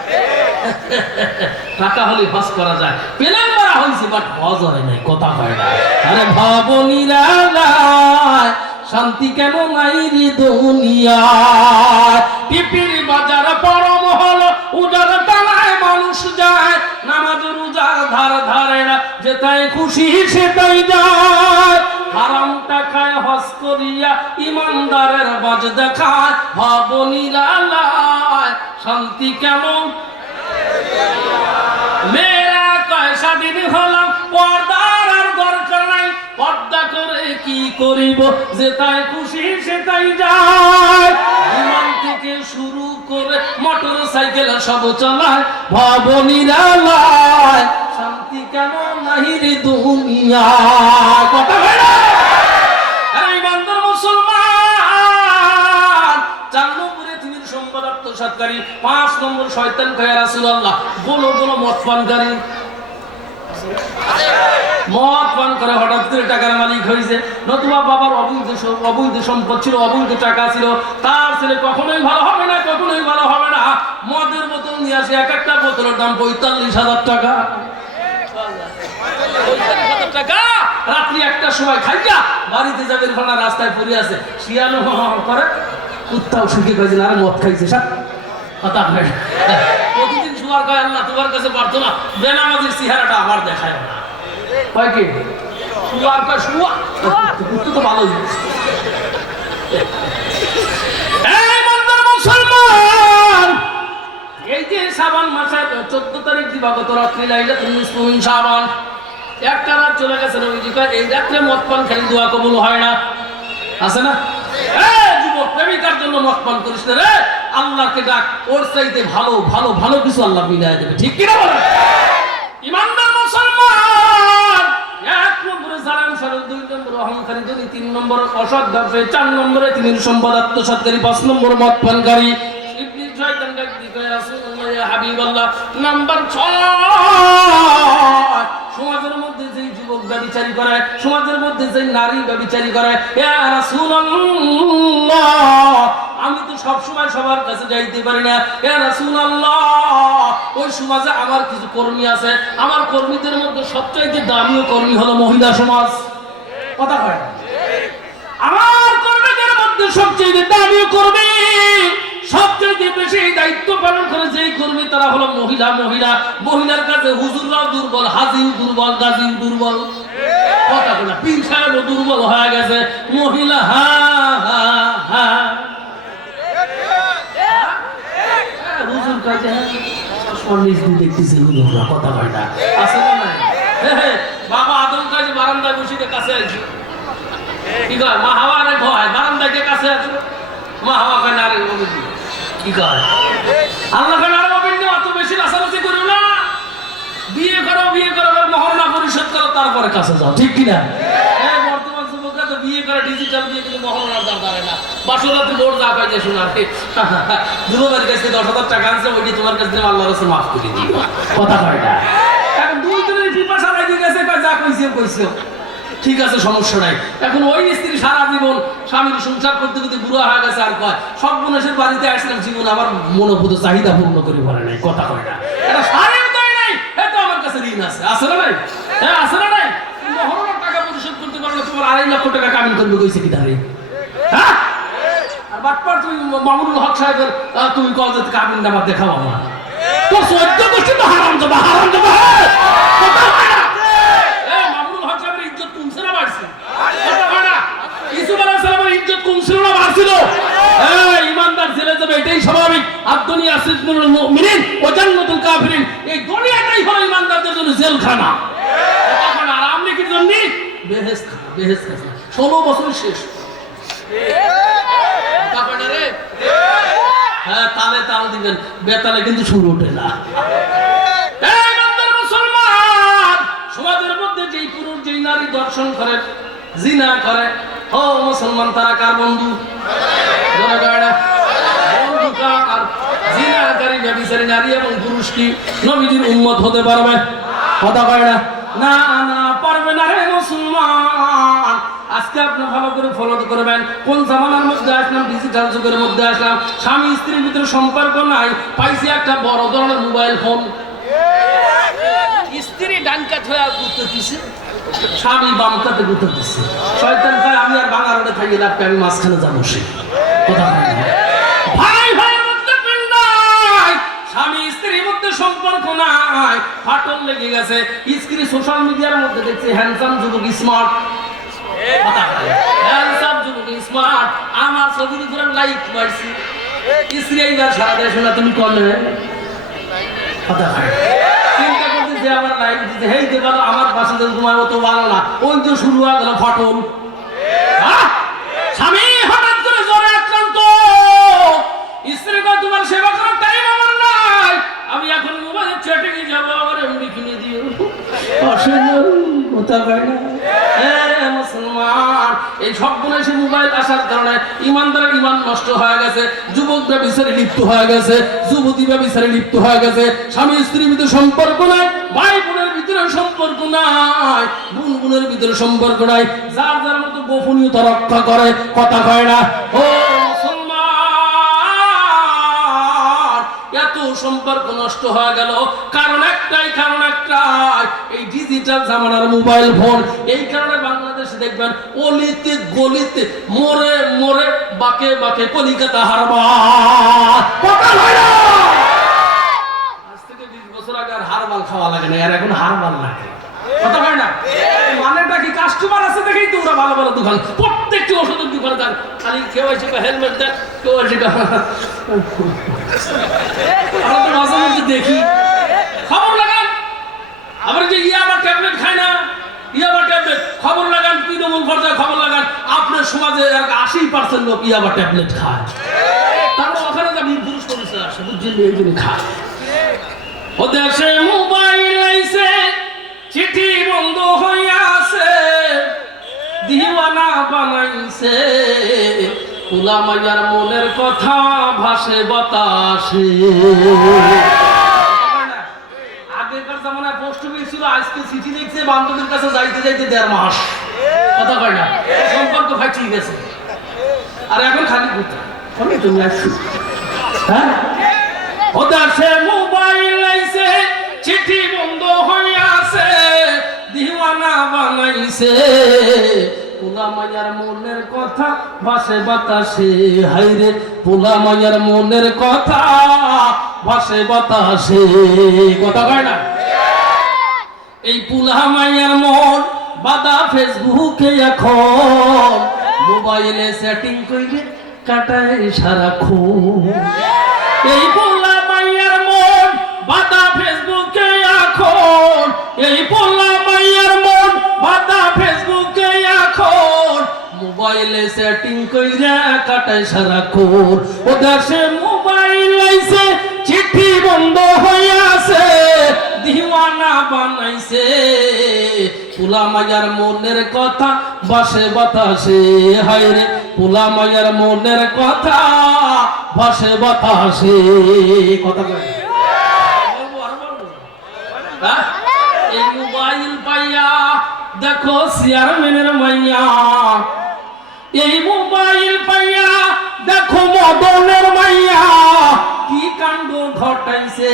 টাকা হলে হজ করা যায়, প্লেন মারা হয়েছে, বাট হজ হয় নাই। কথা হয় না? আরে ভাবনীরা শান্তি কেন নাই রে দুনিয়ায়? পিপির বাজার পরম হলো, উজার তালায় মানুষ যায়, নামাজ রোজা ধার ধারে না, যেটাই খুশি সেটাই যায়। হারাম টাকায় হজ করিয়া ইমানদারের বাজ দেখায় ভব নিরালায় শান্তি কেমন মেয়েরা কয় স্বাধীন হলাম পর্দার আর দরকার নাই পর্দা করে কি করিব যেটাই খুশি সেটাই যায় বিমান থেকে শুরু করে মোটর সাইকেল সব চালায় ভব নিরালায় শান্তি কেন নাহি রে দুনিয়া কথা বলে এই বান্দর মুসলমান 4 নম্বরে তিনি সম্পদ আত্মসাৎকারী 5 নম্বর শয়তান কয় রাসূলুল্লাহ বলো বলো মদ পানকারী মদ পান করে হঠাৎ করে টাকার মালিক হয়েছে নতুবা বাবার অবৈধ সম্পদ ছিল অবৈধ টাকা ছিল তার ছেলে কখনোই ভালো হবে না কখনোই ভালো হবে না মদের বোতল নিয়ে আসে এক একটা বোতলের দাম 45,000 টাকা 45,000 টাকা রাত্রি 1টার সময় খাইয়া বাড়িতে যাবে ঘোড়া রাস্তায় পড়ে আছে শিয়াল করে কুত্তাও শুকিয়ে গেছে আর মদ খাইছে সব কথা হয় প্রতিদিন শুয়ার গায়ে আল্লাহ তোমার কাছে প্রার্থনা বেনামাজির চেহারাটা আবার দেখায় না হয় কি শুয়ার কা শুয়া কুত্তা তো ভালোই এই বান্দর মুসলমান এই যে শাবান মাসের 14 তারিখ দিবাগত রাত্রি লাইলাতুল নিসফ মিন শাবান একটা রাত চলে গেছে নবীজি কয় এই রাতে মদ পান খেলে দোয়া কবুল হয় না আছে না যুবক প্রেমিকার জন্য মদ পান করিস না রে আল্লাহকে ডাক ওর চাইতে ভালো ভালো ভালো কিছু আল্লাহ মিলাই দেবে ঠিক কি না বলেন ইমানদার মুসলমান 1 নম্বরে জালেম সরল 2 নম্বরে অহংকারী যদি 3 নম্বরে অসৎ ব্যবসায়ী 4 নম্বরে তিনি সম্পদ আত্মসাৎকারী 5 নম্বর মদ পানকারী ইবলিস শয়তান ডাক দিয়ে রাসূলুল্লাহ ইয়া হাবিবাল্লাহ নাম্বার 6 সমাজের মধ্যে যেই যুবক ব্যভিচারী করে সমাজের মধ্যে যেই নারী ব্যভিচারী করে ইয়া রাসূলুল্লাহ আমি তো সব সময় সবার কাছে যাইতে পারি না ইয়া রাসূলুল্লাহ ওই সমাজে আমার কিছু কর্মী আছে আমার কর্মীদের মধ্যে সবচেয়ে দামি কর্মী হলো মহিলা সমাজ কথা কয় আমার কর্মীদের মধ্যে সবচেয়ে দামি কর্মী সবচেয়ে বেশি দায়িত্ব পালন করে যেই কর্মী তারা হলো মহিলা মহিলার কাছে হুজুররাও দুর্বল হাজিও দুর্বল গাজীও দুর্বল কথা বলে পীর সাহেবও দুর্বল হয়ে গেছে মহিলা হা হা হা হুজুর কাছে সন্নিস দিয়ে দেখতেছে হুজুররা কথা কয় না আছে না নাই বাবা আদম কাছে বারান্দায় বসে কাছে আছে কি কয় মা হাওয়া রে ভয় বারান্দায় কাছে আছে মা হাওয়া কয় না রে কি কয় আল্লাহ কেন আর অভিন্ন অত বেশি রাসারাসি করো না বিয়ে করো মহরনা পরিশোধ করো তারপরে কাছে যাও ঠিক কি না এই বর্তমান যুবকরা তো বিয়ে করে ডিজিটাল বিয়ে কিন্তু মহরনার দাম দাঁড়ায় না বাসরাতে বোর্ড যা পাই যে শোনা দুবারের কাছে 10,000 টাকা আনছে ওইটি তোমার কাছে আল্লাহর রাসূল মাফ করে দিই কথা কয় না এখন দুই দিনের পিপাসা লাগি গেছে কয় যা কইছো ঠিক আছে সমস্যা নাই এখন ওই স্ত্রী সারা জীবন স্বামীর সংসার করতে করতে বুড়া হয়ে গেছে আর কয় সব বোনেশের বাড়িতে আসলাম জীবন আমার মনোভূত চাহিদা পূর্ণ করে বলে নাই কথা কয় না এটা সারেও দেয় নাই এটা আমার কাছে ঋণ আছে না নাই হ্যাঁ আছে না নাই মহরণের টাকা পরিশোধ করতে পারলে তোমার 2.5 লক্ষ টাকা কামিন করবে কইছে কি দাঁড়িয়ে হ্যাঁ আর বাটপার তুমি মামুনুল হক সাহেবের তুমি কল যে কামিন নামা দেখাও আমার তো 14 গোষ্ঠী তো হারাম যাবা কথা কয় না মামুনুল হক সাহেবের ইজ্জত কমছে না বাড়ছে কথা কয় না ইসুফ আলাইহিস সালামের ইজ্জত কমছিল না বাড়ছিল ইমানদার জেলে যাবে এটাই স্বাভাবিক আর দুনিয়া সিজনুল মুমিনিন ওয়া জান্নাতুল কাফিরিন এই দুনিয়াটাই হলো ইমানদারদের জন্য জেলখানা এখন আরাম নেকির জন্য বেহেশত 16 বছর শেষ কথা কয় রে হ্যাঁ তালে তাল দিবেন বেতালে কিন্তু সুর ওঠে না এই ইমানদার মুসলমান সমাজের মধ্যে যেই পুরুষ যেই নারী দর্শন করে জিনা করে ও মুসলমান তারা কার বন্ধু বলে গাড়া বন্ধু কার জিনাকারী ব্যভিচারী নারী এবং পুরুষ কি নবীজির উম্মত হতে পারবে কথা কয় না না না পারবে না রে মুসলমান আজকে আপনি ভালো করে ফলো করবেন কোন জামানার মধ্যে আসলাম ডিজিটাল যুগের মধ্যে আসলাম স্বামী স্ত্রীর ভিতরে সম্পর্ক নাই পাইছি একটা বড় ধরনের মোবাইল ফোন স্ত্রী ডান কাত হয়ে ঘুরতে দিছে স্বামী বাম কাতে ঘুরতে দিছে শয়তান কয় আমি আর বাংলা রোডে থাকি না আমি মাঝখানে যাবো সে কথা ভাই ভাইয়ের মধ্যে মিল নাই স্বামী স্ত্রীর মধ্যে সম্পর্ক নাই ফাটল লেগে গেছে স্ত্রী সোশ্যাল মিডিয়ার মধ্যে দেখছে হ্যান্ডসাম যুবক স্মার্ট কথা হ্যান্ডসাম যুবক স্মার্ট, আমার ছবির উপরে লাইক মারছি, স্ত্রী এইবার সারা দেয় শোনা তুমি কলে কথা হয়। চিন্তা করছি যে আমার লাইক দিতে হেই যে বলো আমার পাশে যে ঘুমায় তো ভালো না, ওই তো শুরু হয়ে গেল ফটল। স্বামী হঠাৎ করে জ্বরে আক্রান্ত, স্ত্রী কয় তোমার সেবা করার টাইম আমার নাই, আমি এখন মোবাইলে চ্যাটিং এ যাবো, আমার এমনি কিনে দিও। মুসলমান এই সবগুলো এসে মোবাইল আসার কারণে ইমানদারের ইমান নষ্ট হয়ে গেছে, যুবকরা বিচারে লিপ্ত হয়ে গেছে, যুবতীরা বিচারে লিপ্ত হয়ে গেছে, স্বামী স্ত্রীর ভিতরে সম্পর্ক নাই, ভাই বোনের ভিতরে সম্পর্ক নাই, বোন বোনের ভিতরে সম্পর্ক নাই, যার যার মতো গোপনীয়তা রক্ষা করে, কথা কয় না। ও এত সম্পর্ক নষ্ট হয়ে গেল কারণ একটাই, এই ডিজিটাল জামানার মোবাইল ফোন। এই কারণে বাংলাদেশে দেখবেন অলিতে গলিতে মোড়ে মোড়ে বাকে বাকে কলিকাতা হারবার। আজ থেকে 20 বছর আগে আর হারবাল খাওয়া লাগে না, আর এখন হারবাল লাগে, কথা হয় না। মানেটা কি কাস্টমার আছে দেখেই তো ওরা ভালো ভালো দোকান, প্রত্যেকটি ওষুধের দোকান তার খালি কেউ এসে হেলমেট দেন, কেউ এসে আমরা তো মাঝে মধ্যে দেখি খবর লাগান, আবার যে ইয়াবা ট্যাবলেট খায় না, ইয়াবা ট্যাবলেট খবর লাগান, তৃণমূল পর্যায়ে খবর লাগান, আপনার সমাজে 80% লোক ইয়াবা ট্যাবলেট খায়, তারপর ওখানে যা পুরুষ করেছে আসে বুঝছেন এই জন্য খায়। ও দেশে মোবাইল আইছে, চিঠি বন্ধ হইয়া আছে, দিওয়ানা বানাইছে, তুলা মাইয়ার মনের কথা ভাসে বাতাসে। আগেকার জামানায় পোস্ট অফিস ছিল, আজকে চিঠি লিখছে বান্ধবীর কাছে যাইতে যাইতে 1.5 মাস, কথা কয় না, সম্পর্ক ভাই ঠিক আছে। আর এখন খালি ঘুরতে তুমি আসছো, হ্যাঁ ওদের সে মোবাইল আইছে, চিঠি বন্ধ হইয়া আছে, দিওয়ানা বানাইছে, পোলা মাইয়ার মনের কথা ভাসে বাতাসে, হাইরে পোলা মাইয়ার মনের কথা ভাসে বাতাসে, কথা কয় না। এই পোলা মাইয়ার মন বাদা ফেসবুকে এখন, মোবাইলে সেটিং কইরে কাটায় সারাক্ষণ। এই পোলা মাইয়ার মন বাদা ফেসবুকে এখন, এই পোলা মাইয়ার মন বাদা ফেসবুকে এখন, মোবাইলে সেটিং কইরা কাটায় সারাক্ষণ। ও দেশে মোবাইল আইছে, চিঠি বন্ধ হয়ে আছে, দিওয়ানা বানাইছে, পোলা মাইয়ার মনের কথা ভাসে বাতাসে, হায়রে পোলা মাইয়ার মনের কথা ভাসে বাতাসে, কথা কয়। এই মোবাইল পাইয়া দেখো চেয়ারম্যানের মাইয়া, এই মোবাইল পাইয়া দেখো মদনের মাইয়া, কি কাণ্ড ঘটাইছে,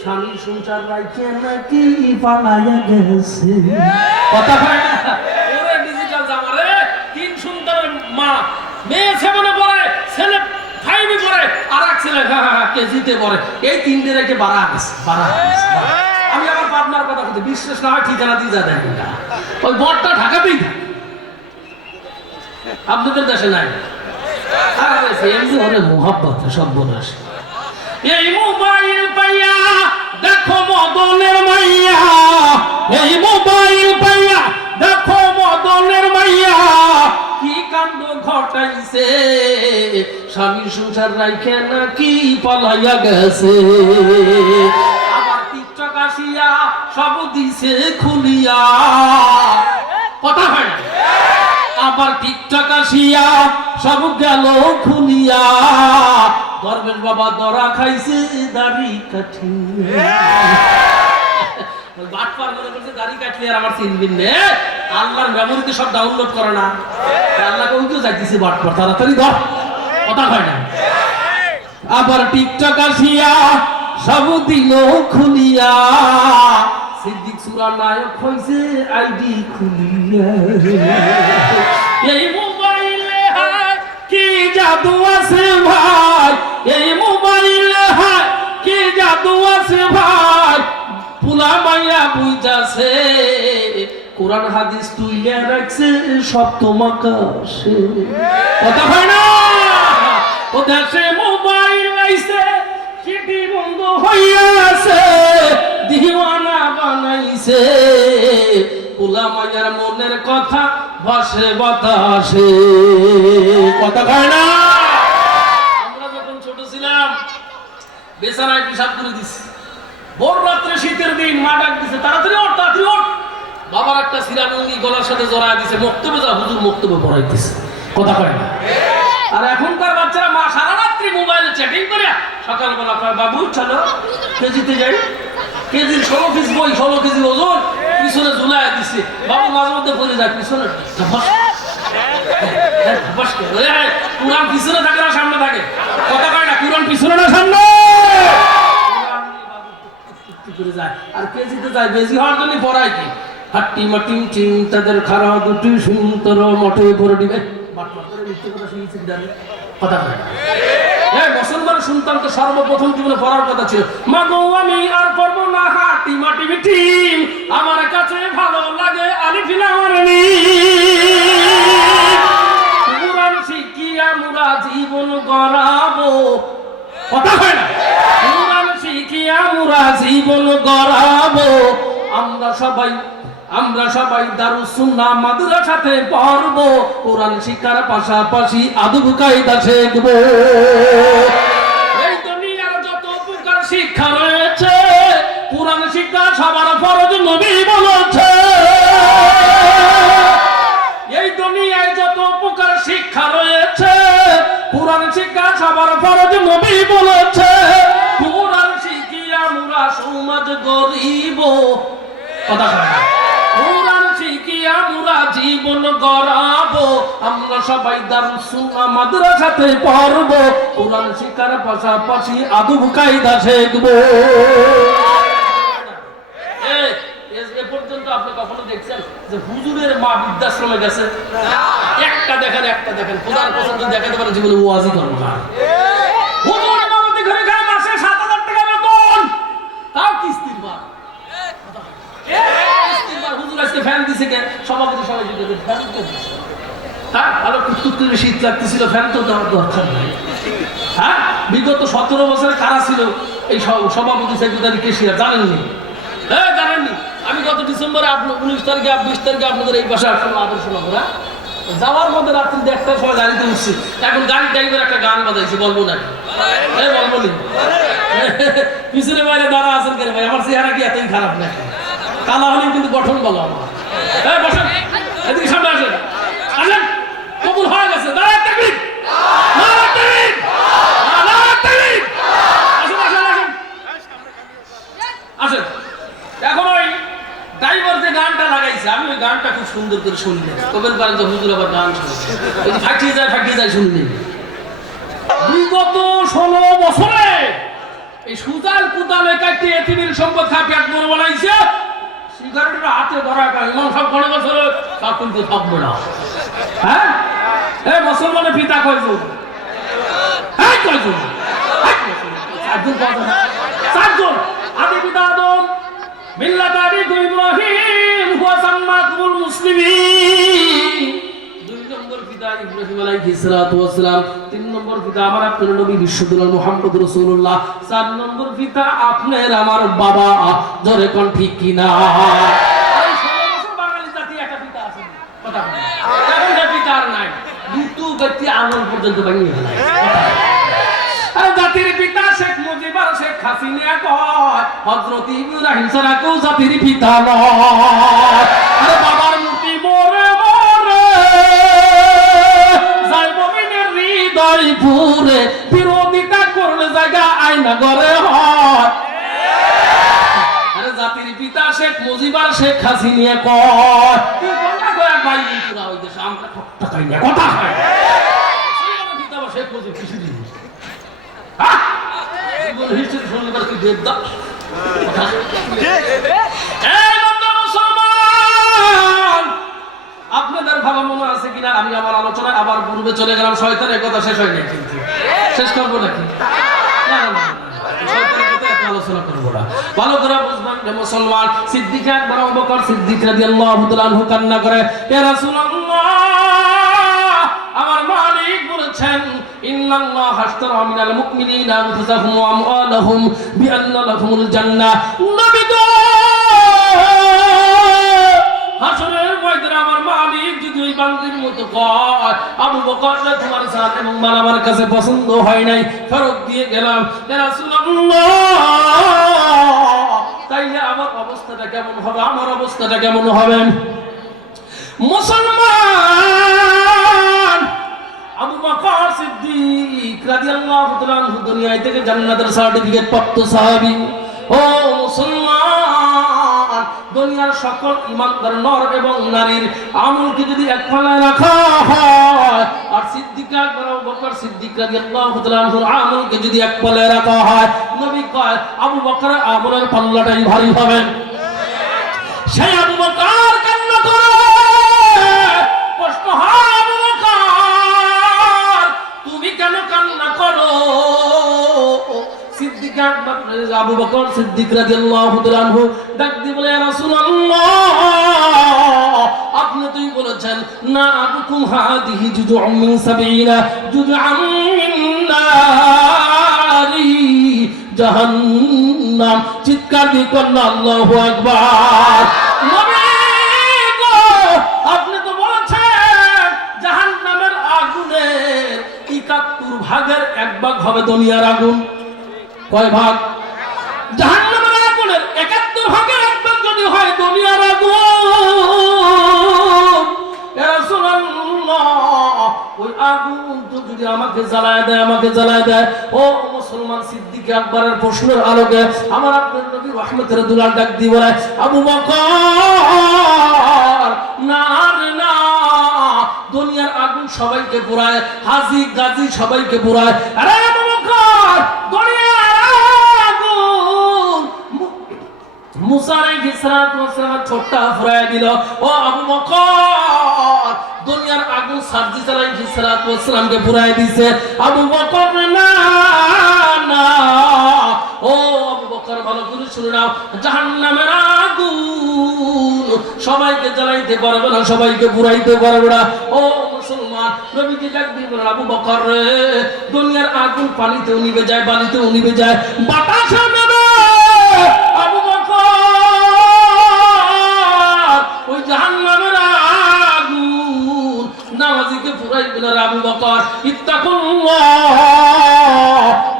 স্বামী সংসার রাইখে নাকি পালাইয়া গেছে, কথা হয় না। ওরে ডিজিটাল জামারে 3 সন্তানের মা, মেয়ে 7-এ পড়ে, ছেলে 5-এ পড়ে, আর এক ছেলে কেজিতে পড়ে, এই 3 রেখে বাড়া গেছে। আমি আমার পার্টনার কথা বলতে বিশ্বাস না হয় ঠিকানা দিয়ে যা দেখেন না, ওই বরটা ঢাকাতেই থাকে, আপনাদের দেশে নাই। এই মোবাইল পাইয়া দেখো মদনের মাইয়া, এই মোবাইল পাইয়া দেখো মদনের মাইয়া, কি কাণ্ড ঘটাইছে, স্বামী সংসার রাইখে নাকি পালাইয়া গেছে, আবার টিকটক আসিয়া সব দিছে খুলিয়া, কথা হয় না। আবার টিকটক আসিয়া সব গেল খুলিয়া, দরবেশ বাবা দরা খাইছে দাড়ি কাটিয়া, বাটপার করে বলছে দাড়ি কাটলে আর আমার চিনবিন নে, আল্লাহর মেমোরিতে সব ডাউনলোড করে না, আল্লাহকে ওই তো যাইতেছে বাটপার, তাড়াতাড়ি ধর, কথা হয় না। আবার টিকটক আসিয়া সব দিল খুলিয়া, সিদ্দিক সূরা নায়ক হইছে আইডি খুলিয়া, এই মোবাইলে হায় কি জাদু আছে ভাই, এই মোবাইলে হায় কি জাদু আছে ভাই, পোলা মাইয়া বুঝাছে কোরআন হাদিস তুইলে রাখছে সপ্তম আকাশে। কথা হয় না? ও দেশে মোবাইল আইছে, চিঠি বন্ধ হইয়াছে, দিওয়ানা বানাইছে, পোলা মায়ের মনের কথা ভাসে বাতাসে। কথা হয় না? আমরা যখন ছোট ছিলাম বিছানায় পেশাব করে দিছি, ভোর রাত্রে শীতের দিন মা ডাক দিছে, তাড়াতাড়ি ওঠ, তাড়াতাড়ি ওঠ। বাবার একটা সিরা লুঙ্গি গলার সাথে জড়ায় দিছে, বক্তব্য যা হুজুর বক্তব্য পড়াইতেছে। কথা কয় না? আর এখনকার বাচ্চারা মা সারা রাত্রি মোবাইলে চ্যাটিং করে সকালবেলা কয় বাবু চলো কেজিতে যাই, কেজির 16 পিস বই, 16 কেজি ওজন পিছনে ঝুলাই দিছে, বাবু মাঝে মধ্যে পড়ে যায় পিছনে। কুরআন পিছনে থাকে না সামনে থাকে? কথা কয় না? কুরআন পিছনে না সামনে? আর কেজিতে যায় বেশি হওয়ার জন্য পড়ায় কি হাট্টি মাটিম টিম তাদের খারা দুটি সুন্দর মঠে পড়ে দিবে। কথা কয় না? মুসলমান শুনতাম তো সর্বপ্রথম জীবনে পড়ার কথা ছিল মা গো আমি আর পড়বো না হাট্টি মাটি মিটিম, আমার কাছে ভালো লাগে আলিফ লাম রা কুরআন শিখিয়া মুরা জীবন গড়াবো। কথা হয় না? কুরআন শিখিয়া মুরা জীবন গড়াবো। আমরা সবাই দারুস সুন্নাহ মাদ্রাসাতে পড়বো, কোরআন শিক্ষার পাশাপাশি আদব কায়দা শিখবো। এই দুনিয়ার যত প্রকার শিক্ষা রয়েছে, কোরআন শিক্ষা সবার ফরজ নবী বলেছে। এই দুনিয়ায় যত প্রকার শিক্ষা রয়েছে, কোরআন শিক্ষা সবার ফরজ নবী বলেছে। কোরআন শিখিয়া মুরা সমাজ গড়িব। কথা কয় না? কোরআন শিখিয়া মুরা জীবন গড়াবো, আমরা সবাই দারুস সুন্নাহ মাদ্রাসাতে পড়বো, কোরআন শিক্ষার পাশাপাশি আদব কায়দা শিখবো। এ পর্যন্ত আপনি কখনো দেখছেন যে হুজুরের মা বৃদ্ধাশ্রমে গেছে? একটা দেখেন, একটা দেখেন, খোদার পছন্দ দেখাতে পারে জীবনে ওয়াজি করবো না। হুজুর ইমামতি করে খায় মাসে 7,000 টাকা বেতন, তাও কিস্তির মা। হুজুর আজকে ফ্যান দিছে কে? সভাপতি সবাই জিজ্ঞেস ফ্যান কে দিছে? হ্যাঁ, ভালো কুতকুত করে শীত লাগতেছিল, ফ্যান তো দেওয়ার দরকার নাই। হ্যাঁ, বিগত 17 বছরে কারা ছিল এই সভাপতি সেক্রেটারি কেশিয়ার জানেননি? হ্যাঁ জানেননি? আমি গত ডিসেম্বরে 19 তারিখে 20 তারিখে আপনাদের এই পাশে আসলাম আদর্শ নগর। যাওয়ার মধ্যে রাত্রি 1টার সময় গাড়িতে উঠছি, এখন গাড়ির ড্রাইভার একটা গান বাজাইছে, বলবো নাকি? বলবো নি? পিছনে বাইরে দাঁড়া আছেন কেন ভাই? আমার চেহারা কি এতই খারাপ নাকি? কালা হলেও কিন্তু গঠন বলো আমার। বসেন, এদিকে সামনে আসেন, আসেন, কবুল হয়ে গেছে। দাঁড়ায় তাকবীর, নারায়ে তাকবীর, নারায়ে তাকবীর। আসেন আসেন আসেন আসেন। এখন ওই ড্রাইভার যে গানটা লাগাইছে, আমি ওই গানটা খুব সুন্দর করে শুনলি। কবের পারে যে হুজুর আবার গান শুনে ফাটিয়ে যায় শুনলি। বিগত 16 বছরে এই সুজাল কুদালে কাটে এতিমের সম্পদ খা পেট বড় বানাইছে। সিগারেটের হাতে ধরা কা ইমাম সাহেব বড় বছর তা কিন্তু থাকবে না। হ্যাঁ, এই মুসলমানের পিতা কয়জন? এই কয়জন? চারজন। আদি পিতা আদম, মিল্লাত আবিকুম ইব্রাহিম হুয়া সাম্মাকুমুল মুসলিমিন। 2 নম্বর পিতা ইব্রাহিম আলাইহিস সালাতু ওয়াস সালাম। 3 নম্বর পিতা আমার আপনার নবী বিশ্বদুল মুহাম্মদ রাসূলুল্লাহ। 4 নম্বর পিতা আপনার আমার বাবা। জোরে কোন ঠিক কি না? এই 16 বছর বাঙালি জাতি একটা পিতা আছে। কথা বলেন, এখন যে পিতা আর নাই, মৃত্যু ব্যক্তি আমল পর্যন্ত বাঙালি নাই। আর জাতির পিতা শেখ মুজিব আর শেখ হাসিনা কয় হযরত ইব্রাহিম ছাড়া কেউ জাতির পিতা নয়। আরে বাবার মূর্তি মোরে মোরে যায় মুমিনের হৃদয় পুরে, বিরোধিতা করলে জায়গা আয়না ঘরে হয়। আরে জাতির পিতা শেখ মুজিব আর শেখ হাসিনা কয় তুই কোনটা কয় ভাই পুরা ওই দেশে আমরা টাকাই না কথা হয়। পিতা শেখ মুজিব কিছু দিন আপনাদের ভালো মনে আছে কিনা আমি আমার আলোচনায় আবার পূর্বে চলে গেলাম। শয়তানের কথা শেষ হয়নি, কিন্তু শেষ করবো নাকি? শয়তানের কথা আলোচনা করব না। ভালো করে বুঝবেন যে মুসলমান সিদ্দিক আকবর আবু বকর সিদ্দিক রাদিয়াল্লাহু তাআলা আনহু কান্না করে, ইয়া রাসূলুল্লাহ, আমার মালিক বলেছেন ইন্নাল্লাহা আশতারা মিনাল মুমিনিনা আনফুসাহুম ওয়া আমওয়ালাহুম বিআন্না লাহুমুল জান্নাহ। নবী গো, হাসরের ময়দানে আমার মালিক যদি ওই বান্দির মতো কয়, আবু বকর তোমার জান এবং মাল আমার কাছে পছন্দ হয় নাই, ফেরত দিয়ে গেলাম, ইয়া রাসূলুল্লাহ, তাইলে আমার অবস্থাটা কেমন হবে? আমার অবস্থাটা কেমন হবে? মুসলমান আবু বকর সিদ্দিক রাদিয়াল্লাহু তাআলা আনহু দুনিয়া থেকে জান্নাতের সার্টিফিকেট প্রাপ্ত সাহাবী। ও মুসলমান, দুনিয়ার সকল ইমানদার নর এবং নারীর আমলকে যদি এক পাল্লায় রাখা হয়, আর সিদ্দিক আকবর আবু বকর সিদ্দিক রাদিয়াল্লাহু তাআলা আনহুর আমলকে যদি এক পাল্লায় রাখা হয়, নবী কয় আবু বকরের আমলের পাল্লাটাই ভারী হবে। সেই আবু বকর কান্না করে, প্রশ্ন হয় আবু বকর তুমি কেন কান্না করো? সিদ্দিক আকবর আবু বকর সিদ্দিক রাদিয়াল্লাহু তাআলা আনহু ডাক দিয়ে বলে, ইয়া রাসূলুল্লাহ, আপনি তুই বলেছেন না আদুকুম হাদিহি জুজুম মিন সাবিনা জুজুম মিন নারি জাহান্নাম। চিৎকার দিয়ে কন্না আল্লাহু আকবার। নবী গো, আপনি তো বলেছেন জাহান্নামের আগুনের ৭১ ভাগের ১ ভাগ হবে দুনিয়ার আগুন। কয় ভাগ? জাহান্নামের আগুনের ৭১ ভাগের ১ ভাগ যদি হয় দুনিয়ার আগুন, ইয়া রাসূলুল্লাহ, ওই আগুন তো যদি আমাকে জ্বালায় দেয়, আমাকে জ্বালায় দেয়। ও মুসলমান, সিদ্দিক আকবরের প্রশ্নের আলোকে আমার আপনার নবী রাহমাতুল দুলাল ডাক দিয়ে বলে, আবু বকর না রে না, দুনিয়ার আগুন সবাইকে পোড়ায়, হাজি গাজী সবাইকে পোড়ায়। আরে আবু বকর, দুনিয়ার আগুন মুসা আলাইহিস সালাতু ওয়াস সালাম ছোট্টা ফুরায় দিল। ও আবু বকর, দুনিয়ার আগুন সাজ্জিদ আলাইহিস সালাতু ওয়াস সালামকে পুরায় দিয়েছে। আবু বকর না না, ও আবু বকর ভালো করে শুনে নাও, জাহান্নামের আগুন সবাইকে জ্বালাইতে পারবে না, সবাইকে পুরাইতে পারবে না। ও মুসলমান, নবীজি ডাক দিয়ে বলেন, আবু বকর রে, দুনিয়ার আগুন পানিতেও নিভে যায়, বালিতেও নিভে যায়, বাতাসেও নেবে। আবু বকর, ওই জাহান্নামের আগুন নামাজিকে পুরাইবে না। আবু বকর, ইত্তাকুল্লাহ,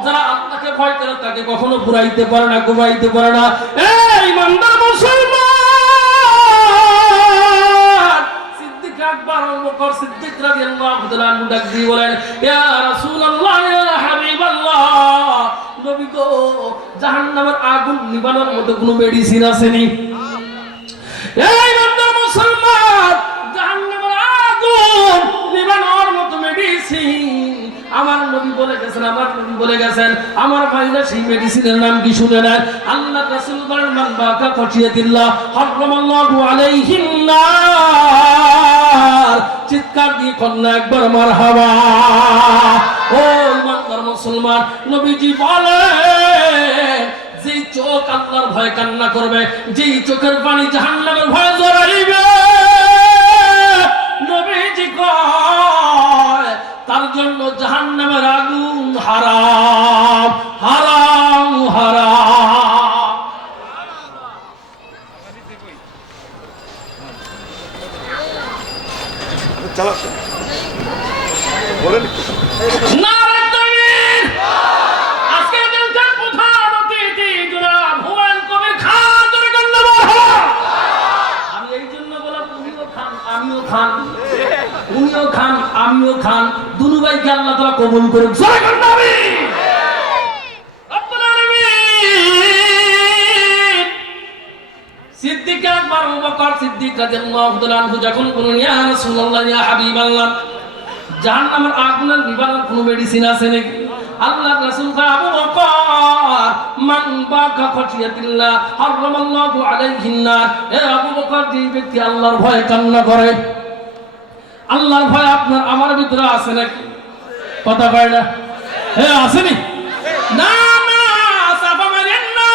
যারা আল্লাহকে ভয় করে তাকে কখনো পুরাইতে পারে না, ঘুমাইতে পারে না। এই ইমানদার মুসলমান, সিদ্দিক আকবর আবু বকর সিদ্দিক রাদিয়াল্লাহু তাআলা আনহু ডাক দিয়ে বলেন, ইয়া রাসূলুল্লাহ, ইয়া হাবিবাল্লাহ, নবী গো, জাহান্নামের আগুন নিবানোর মতো কোনো মেডিসিন আসেনি? এই ইমানদার মুসলমান, জাহান্নামের আগুন নিবানোর মতো মেডিসিন আমার নবী বলে গেছেন, আমার নবী বলে গেছেন। আমার ভাইরা সেই মেডিসিনের নাম কি শুনে নেন? আল্লাহ রাসূল বলেন, মান বাকা খশিয়াতিল্লাহ হারামাল্লাহু আলাইহিন নার। চিৎকার দিয়ে কন্যা একবার মারহাবা। ও ইমানদার মুসলমান, নবীজি বলেন, যেই চোখ আল্লাহর ভয়ে কান্না করবে, যেই চোখের পানি জাহান্নামের ভয়ে জড়াইবে, নবীজি কয় তার জন্য জাহান্নামের আগুন হারাম, হারাম, হারাম। নারে তাকবীর। আজকে দিনটা প্রধান অতিথি জনাব হুমায়ুন কবির খান, জোরে কন্যা মারহাবা। আমি এই জন্য বললাম, উনিও খান আমিও খান, উনিও খান আমিও খান, দুনু ভাইকে আল্লাহ তাআলা কবুল করুন। জয় কন্যা আমিন। রব্বুল আলামিন। সিদ্দিক আকবর আবু বকর সিদ্দিক রাদিয়াল্লাহু তাআলা আনহু যখন বললেন, ইয়া রাসূলুল্লাহ, ইয়া হাবিবাল্লাহ, জাহান্নামের আগুনের নিবারণের কোনো মেডিসিন আছে নাকি? আল্লাহর রাসূল কয়, আবু বকর, মান বাকা খশিয়াতিল্লাহ হারামাল্লাহু আলাইহিন নার। এ আবু বকর, যে ব্যক্তি আল্লাহর ভয়ে কান্না করে, আল্লাহর ভয় আপনার আমার ভিতরে আছে নাকি? কথা কয় না? হ্যাঁ, আসেনি? না না, সাফা মারেন না।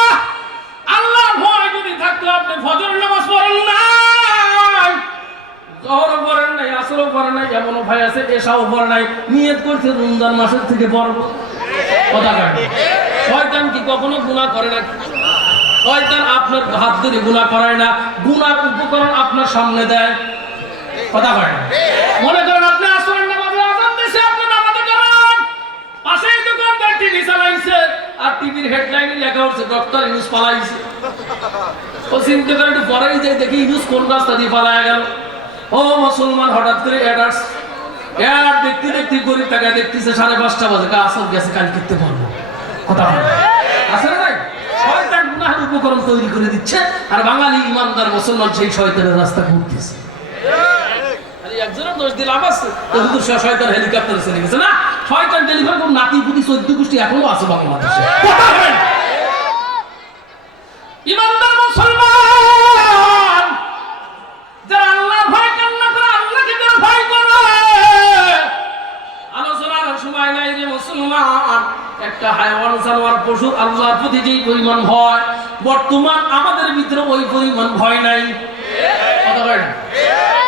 আসরও পড়ে নাই, এমনও ভাই আছে এশাও পড়ে নাই, নিয়ত করছে রমজান মাসের থেকে পড়বো। কথা কয় না? শয়তান কি কখনো গুনাহ করে না? শয়তান আপনার হাত ধরে গুনাহ করায় না, গুনার উপকরণ আপনার সামনে দেয়। কথা কয় না? মনে করেন আপনি আসরের নামাজে আযান দিছে, আপনি নামাজে গেলেন, পাশেই দোকানদার টিভি চালাইছে, আর টিভির হেডলাইনে লেখা হচ্ছে ডক্টর ইউনুস পালাইছে। ও চিন্তা করে একটু পরেই যাই দেখি ইউনুস কোন রাস্তা দিয়ে পালায় গেল। ও মুসলমান, হঠাৎ করে অ্যাড দেখতে দেখতে গরিব টাকা দেখতেছে 5:30 বাজে, আসর গেছে, কাল করতে পারবো। কথা আছে না? শয়তান গুনাহের উপকরণ তৈরি করে দিচ্ছে, আর বাঙালি ইমানদার মুসলমান সেই শয়তানের রাস্তা ঘুরতেছে। আরে একজনের দোষ দিলে আবার হুজুর শয়তান হেলিকপ্টারে চলে গেছে। না, শয়তান ডেলিভার কোন নাতি পুতি 14 গোষ্ঠী এখনো আছে বাংলাদেশে। কথা হয় না? ইমানদার মুসলমান যারা আল্লাহ ভয় কান্না করে, আল্লাহকে যারা ভয় করে, আলোচনার সময় নাই রে মুসলমান। একটা হায়াওয়ান জানোয়ার পশুর আল্লাহর প্রতি যেই পরিমাণ ভয়, বর্তমান আমাদের ভিতরে ওই পরিমাণ ভয় নাই। কথা হয় না?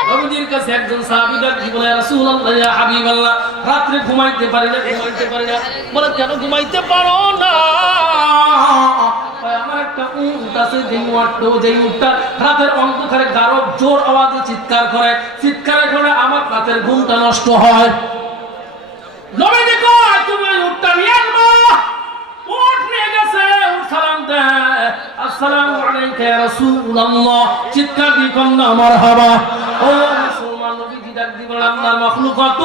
নবীজির কাছে একজন সাহাবী ডাক বলে, ইয়া রাসূলুল্লাহ, ইয়া হাবিবাল্লাহ, রাতে ঘুমাইতে পারি না। বলে, কেন ঘুমাইতে পারো না? আমার একটা উট আছে, যেই উটটা রাতের অন্ধকারে গাঢ় জোর আওয়াজে চিৎকার করে আমার রাতের ঘুমটা নষ্ট হয়। নবীজি কয়, তুমি উটটা নিয়ে আসবা। উট নিয়ে গেছে, উট সালাম দেয়, আসসালামু আলাইকা ইয়া রাসূলুল্লাহ, চিৎকার দিয়ে কন্যা মারহাবা। ও মুসলমান, নবীজি ডাক দিয়ে বলেন, আল্লাহর মাখলুকাত,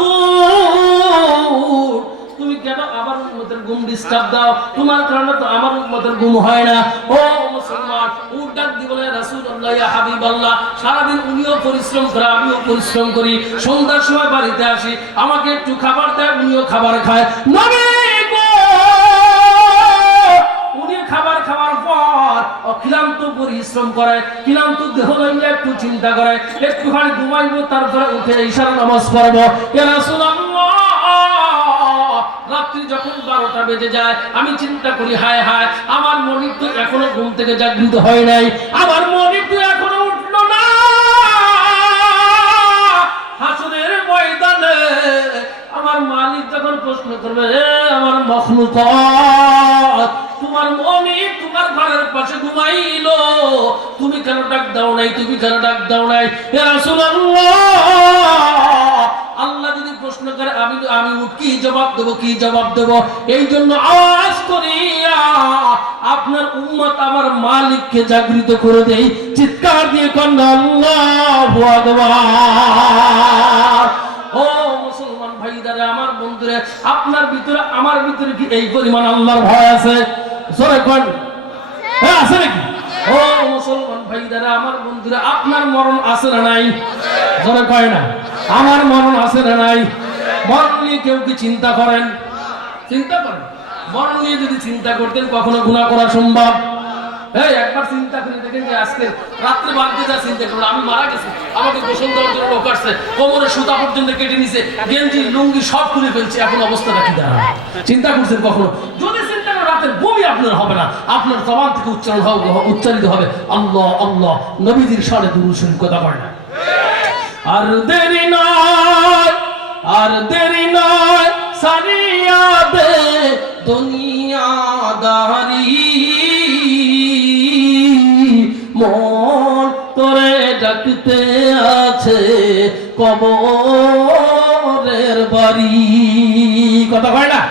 তুমি কেন আমার উম্মতের ঘুম ডিস্টার্ব দাও? তোমার কারণে তো আমার উম্মতের ঘুম হয় না। ও মুসলমান, উট ডাক দিয়ে বলে, রাসূলুল্লাহ, ইয়া হাবিবাল্লাহ, সারাদিন উনিও পরিশ্রম করে, আমিও পরিশ্রম করি, সন্ধ্যার সময় বাড়িতে আসি, আমাকে একটু খাবার দেয়, উনিও খাবার খায়। নবী গো, উনি খাবার খাওয়ার পর অক্লান্ত পরিশ্রম করে, ক্লান্ত দেহ লইয়া একটু চিন্তা করে, একটুখানি ঘুমাইবো, তারপরে উঠে ইশার নামাজ পড়বো। ইয়া রাসূলুল্লাহ, রাত্রি যখন 12টা বেজে যায়, আমি চিন্তা করি, হায় হায়, আমার মনিব তো এখনো ঘুম থেকে জাগৃত হয় নাই, আমার মনিব তো এখনো উঠলো না। হাসরের ময়দানে আমার মালিক যখন প্রশ্ন করবে, আমার মাখলুকাত, তোমার মনিব তোমার ঘরের পাশে ঘুমাইলো, তুমি কেন ডাক দাও নাই? তুমি কেন ডাক দাও নাই? ইয়া রাসূলুল্লাহ, আল্লাহ যদি প্রশ্ন করে, আমি কি জবাব দেব? কি জবাব দেব? এই জন্য আওয়াজ করিয়া আপনার উম্মত আমার মালিককে জাগৃত করে দেই, চিৎকার দিয়ে কন্যা আল্লাহু আকবার। ও মুসলমান ভাইদারে, আমার বন্ধুরে, আপনার ভিতরে আমার ভিতরে কি এই পরিমাণ আল্লাহর ভয় আছে? জোরে কোন আছে নাকি? ও মুসলমান ভাইদারে, আমার বন্ধুরা, আপনার মরণ আছে না নাই? জোরে কয় না, আমার মরণ আছে না নাই? মরণ নিয়ে কেউ কি চিন্তা করেন? চিন্তা করেন? মরণ নিয়ে যদি চিন্তা করতেন, কখনো গুনাহ করা সম্ভব? এই একবার চিন্তা করে দেখেন যে আজকে রাত্রে বাড়িতে যা চিন্তা করলো, আমি মারা গেছি, আমাকে গোসল দেওয়ার জন্য লোক আসছে, কোমরে সুতা পর্যন্ত কেটে নিছে, গেঞ্জি লুঙ্গি সব খুলে ফেলছে, এখন অবস্থাটা কি দাঁড়ায়? চিন্তা করছেন কখনো? যদি চিন্তা করেন, রাতের বমি আপনার হবে না, আপনার জবান থেকে উচ্চারিত হবে আল্লাহ আল্লাহ, নবীজির শানে দুরূদ শরীফ। কথা বলে না? আর দেরি নয়, আর দেরি নয়, সারিয়া দে দুনিয়াদারি, মন তোরে ডাকতে আছে কবরের বাড়ি। কথা কয় না?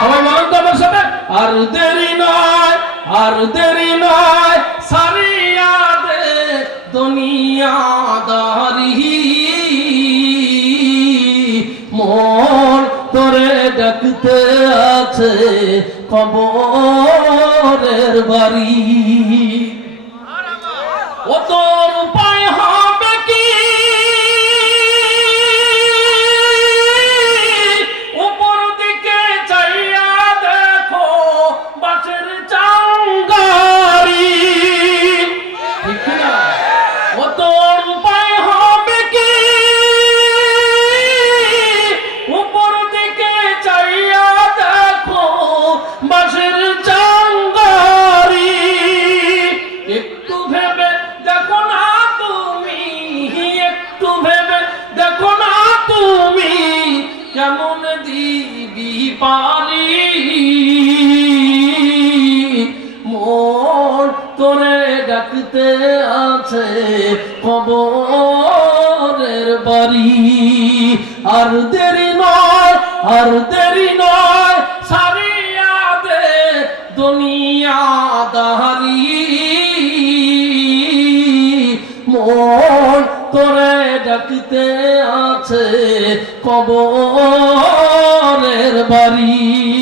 সবাই বলেন তো আমার সাথে, আর দেরি নয়, আর দেরি নয়, সারিয়া দে দুনিয়াদারি, মন তোরে ডাকতে আছে কবরের বাড়ি। ও তোর উপায় হবে কি? উপর দিকে চাইয়া দেখো বাঁশের চাঙ্গারি। ঠিক না? ও তোর উপায় হবে কি? উপর দিকে চাইয়া দেখো বাঁশের চাঙ্গারি। পারি মন তোরে ডাকতে আছে কবরের বাড়ি আর দেরি নয় সারিয়া দে দুনিয়াদারি মন তোরে ডাকতে আছে কবরের বাড়ি